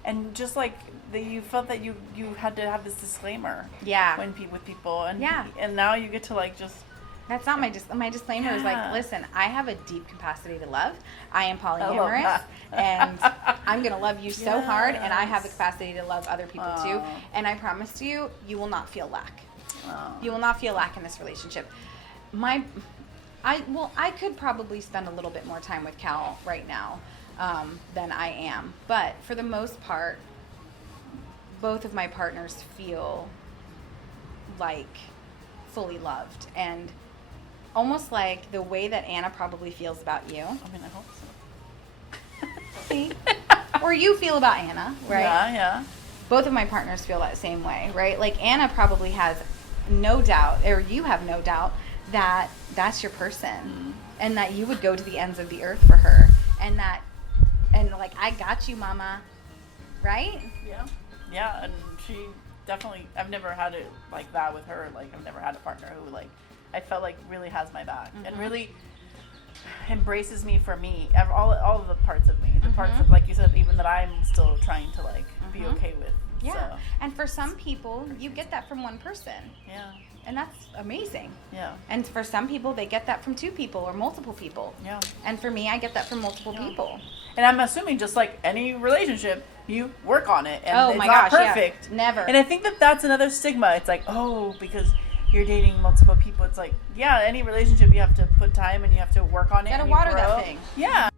and just like that you felt that you had to have this disclaimer with people and now you get to like just. That's not my disclaimer is like, listen, I have a deep capacity to love. I am polyamorous and I'm going to love you so hard, and I have the capacity to love other people too. And I promise to you, you will not feel lack. You will not feel lack in this relationship. I could probably spend a little bit more time with Cal right now than I am. But for the most part, both of my partners feel like fully loved, and almost like the way that Anna probably feels about you. I mean, I hope so. See? Or you feel about Anna, right? Yeah. Both of my partners feel that same way, right? Like Anna probably has no doubt, or you have no doubt, that that's your person, and that you would go to the ends of the earth for her, and like, I got you, mama, right? Yeah, and she definitely, I've never had it like that with her. Like, I've never had a partner who, like, I felt like really has my back and really embraces me for me, all of the parts of me, the parts of, like you said, even that I'm still trying to like be okay with. Yeah, so. And for some people, you get that from one person. Yeah. And that's amazing. Yeah. And for some people, they get that from two people or multiple people. Yeah. And for me, I get that from multiple people. And I'm assuming, just like any relationship, you work on it, and it's not perfect. Yeah. Never. And I think that's another stigma. It's like, because you're dating multiple people. It's like, any relationship, you have to put time and you have to work on it. You gotta water that thing. Yeah.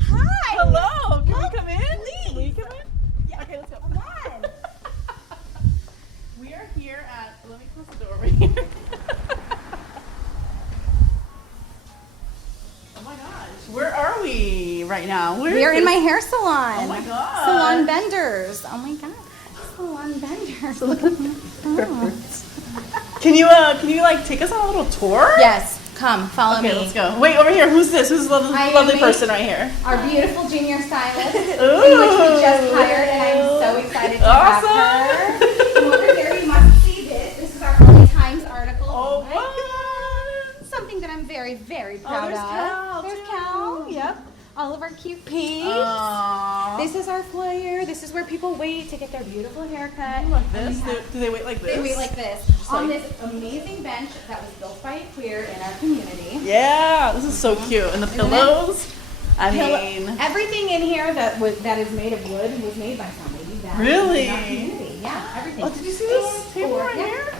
Hi. Hello. Can we come in? Please. Will you come in? Yeah. Okay, let's go. Come on. We are here at. Let me close the door over here. Oh my gosh. Where are we right now? We're in my hair salon. Oh my god. Salon Benders. Oh my god. Salon Benders. Can you like take us on a little tour? Yes. Come, follow me. Okay, let's go. Wait, over here. Who's this? Who's the lovely person right here? Our beautiful junior stylist, in which Ooh. we just hired, and I'm so excited to have her. And over here, you must see this. This is our LA Times article. Oh, my God. Something that I'm very, very proud there's of. Cal, There's too. Cal. Yep. All of our cute peeps. Aww. This is our foyer. This is where people wait to get their beautiful haircut. Like this? Do they wait like this? They wait like this. On this amazing bench that was built by a queer in our community. Yeah, this is so cute. And the pillows. I mean, everything in here that is made of wood was made by somebody. Really? In our community. Yeah, everything. Oh, did you see this table right here?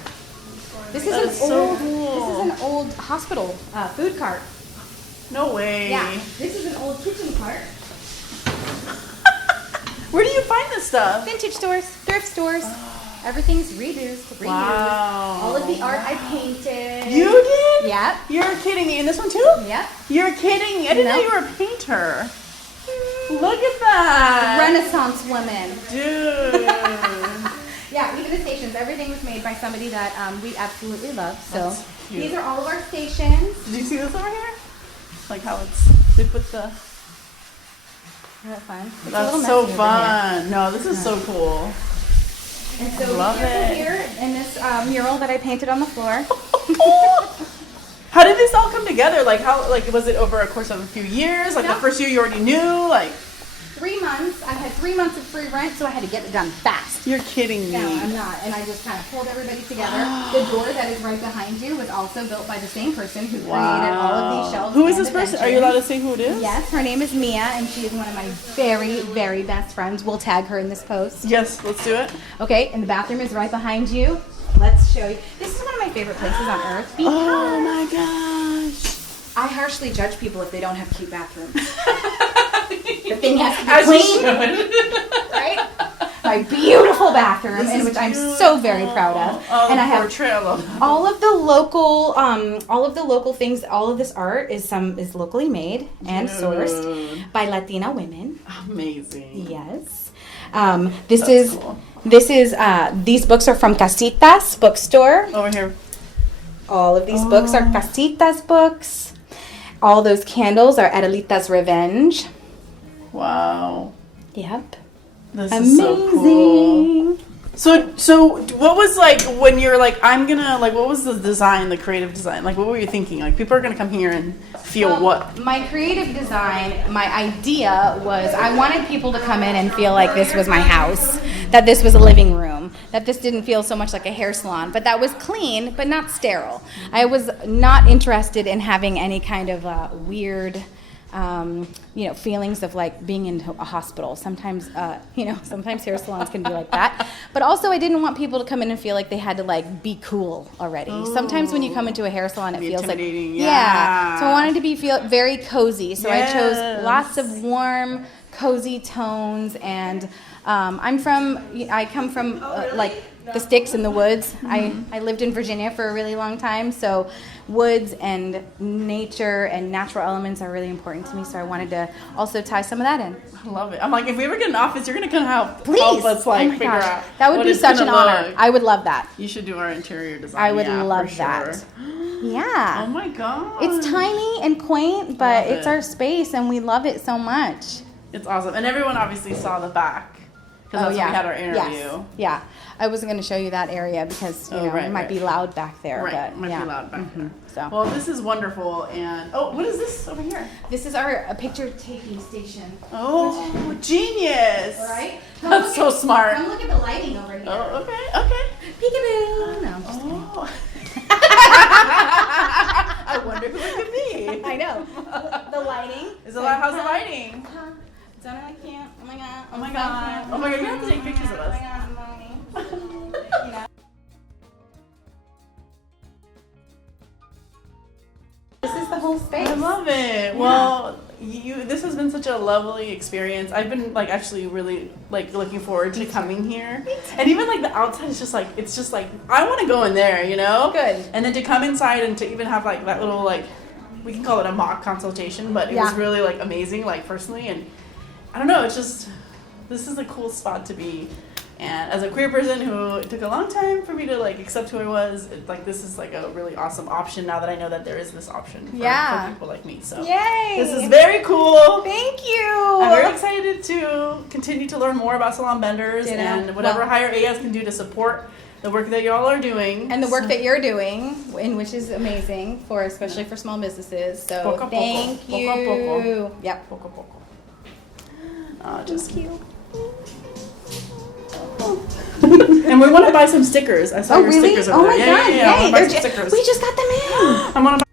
This is an old hospital food cart. No way. Yeah, this is an old kitchen cart. Where do you find this stuff? Vintage stores, thrift stores. Everything's reused, reused. Wow. All of the art I painted. You did? Yep. You're kidding me. And this one too? Yep. You're kidding me. I didn't know you were a painter. Look at that. Renaissance woman. Dude. Yeah, even the stations. Everything was made by somebody that we absolutely love. So these are all of our stations. Did you see this over here? Like how they put the. Isn't that fun? It's That's so fun. No, this is so cool. And so love it. Here in this mural that I painted on the floor. How did this all come together? Like how? Like was it over a course of a few years? Like the first year you already knew? Like. 3 months. I had 3 months of free rent, so I had to get it done fast. You're kidding me. No, I'm not. And I just kind of pulled everybody together. The door that is right behind you was also built by the same person who created all of these shelves. Who is and this the person? benches. Are you allowed to say who it is? Yes, her name is Mia, and she is one of my very, very best friends. We'll tag her in this post. Yes, let's do it. Okay, and the bathroom is right behind you. Let's show you. This is one of my favorite places on earth because Oh my gosh. I harshly judge people if they don't have cute bathrooms. The thing has to be As you clean, should. right? My beautiful bathroom, This in is which I'm so very proud of. Oh, And I have portrait, I love that. all of the local things. All of this art is locally made and sourced by Latina women. Amazing. Yes. That's cool. These books are from Casitas bookstore. Over here. All of these books are Casitas books. All those candles are Adelita's Revenge. Wow. Yep. This is so cool. So what was like when you're like, I'm gonna, like, what was the design, the creative design? Like, what were you thinking? Like, people are gonna come here and feel Well, what? My creative design, my idea was I wanted people to come in and feel like this was my house, that this was a living room, that this didn't feel so much like a hair salon, but that was clean, but not sterile. I was not interested in having any kind of weird, feelings of like being in a hospital. Sometimes, sometimes hair salons can be like that. But also, I didn't want people to come in and feel like they had to like be cool already. Sometimes when you come into a hair salon, it feels like yeah. So I wanted to feel very cozy. So I chose Yes. lots of warm, cozy tones, and I come from like the sticks and the woods. I lived in Virginia for a really long time, so woods and nature and natural elements are really important to me, so I wanted to also tie some of that in. I love it. I'm like, if we ever get an office, you're gonna come help Please. us like Oh my figure gosh. out. That would what be it's such an gonna honor. look. I would love that. You should do our interior design. I would yeah, love for that. sure. Yeah. Oh my god. It's tiny and quaint, but Love it's it. our space and we love it so much. It's awesome, and everyone obviously saw the back because that's when we had our interview. Yes. Yeah. I wasn't going to show you that area because it might be loud back there. Right, But, might yeah. be loud back there. So Well, this is wonderful, and what is this over here? this is our picture taking station. Oh, genius! Right? That's so smart. Come look at the lighting over here. Oh, okay. Peekaboo. No, I'm just kidding. Oh. I wonder who it could be. I know. The lighting. How's the lighting? Done it, I can't. Oh my god. Oh my god. Oh my god, you have to take pictures of us. Oh my god, I'm moaning. You know. This is the whole space. I love it. Well, this has been such a lovely experience. I've been like actually really like looking forward to coming here. And even like the outside is just like, it's just like, I want to go in there, you know? Good. And then to come inside and to even have like that little like, we can call it a mock consultation, but it was really like amazing, like personally. And I don't know, it's just, this is a cool spot to be. And as a queer person who it took a long time for me to like accept who I was, like this is like a really awesome option now that I know that there is this option for people like me. So Yay! this is very cool. Thank you. I'm very excited to continue to learn more about Salon Benders and whatever Higher AS can do to support the work that y'all are doing. And the work that you're doing, which is amazing, especially for small businesses. So thank you. Poco. Yep. Poco. Thank you. And we want to buy some stickers. I saw your really? stickers over Oh there. my god! Yeah. I want to buy Yay! some stickers. We just got them in. I want to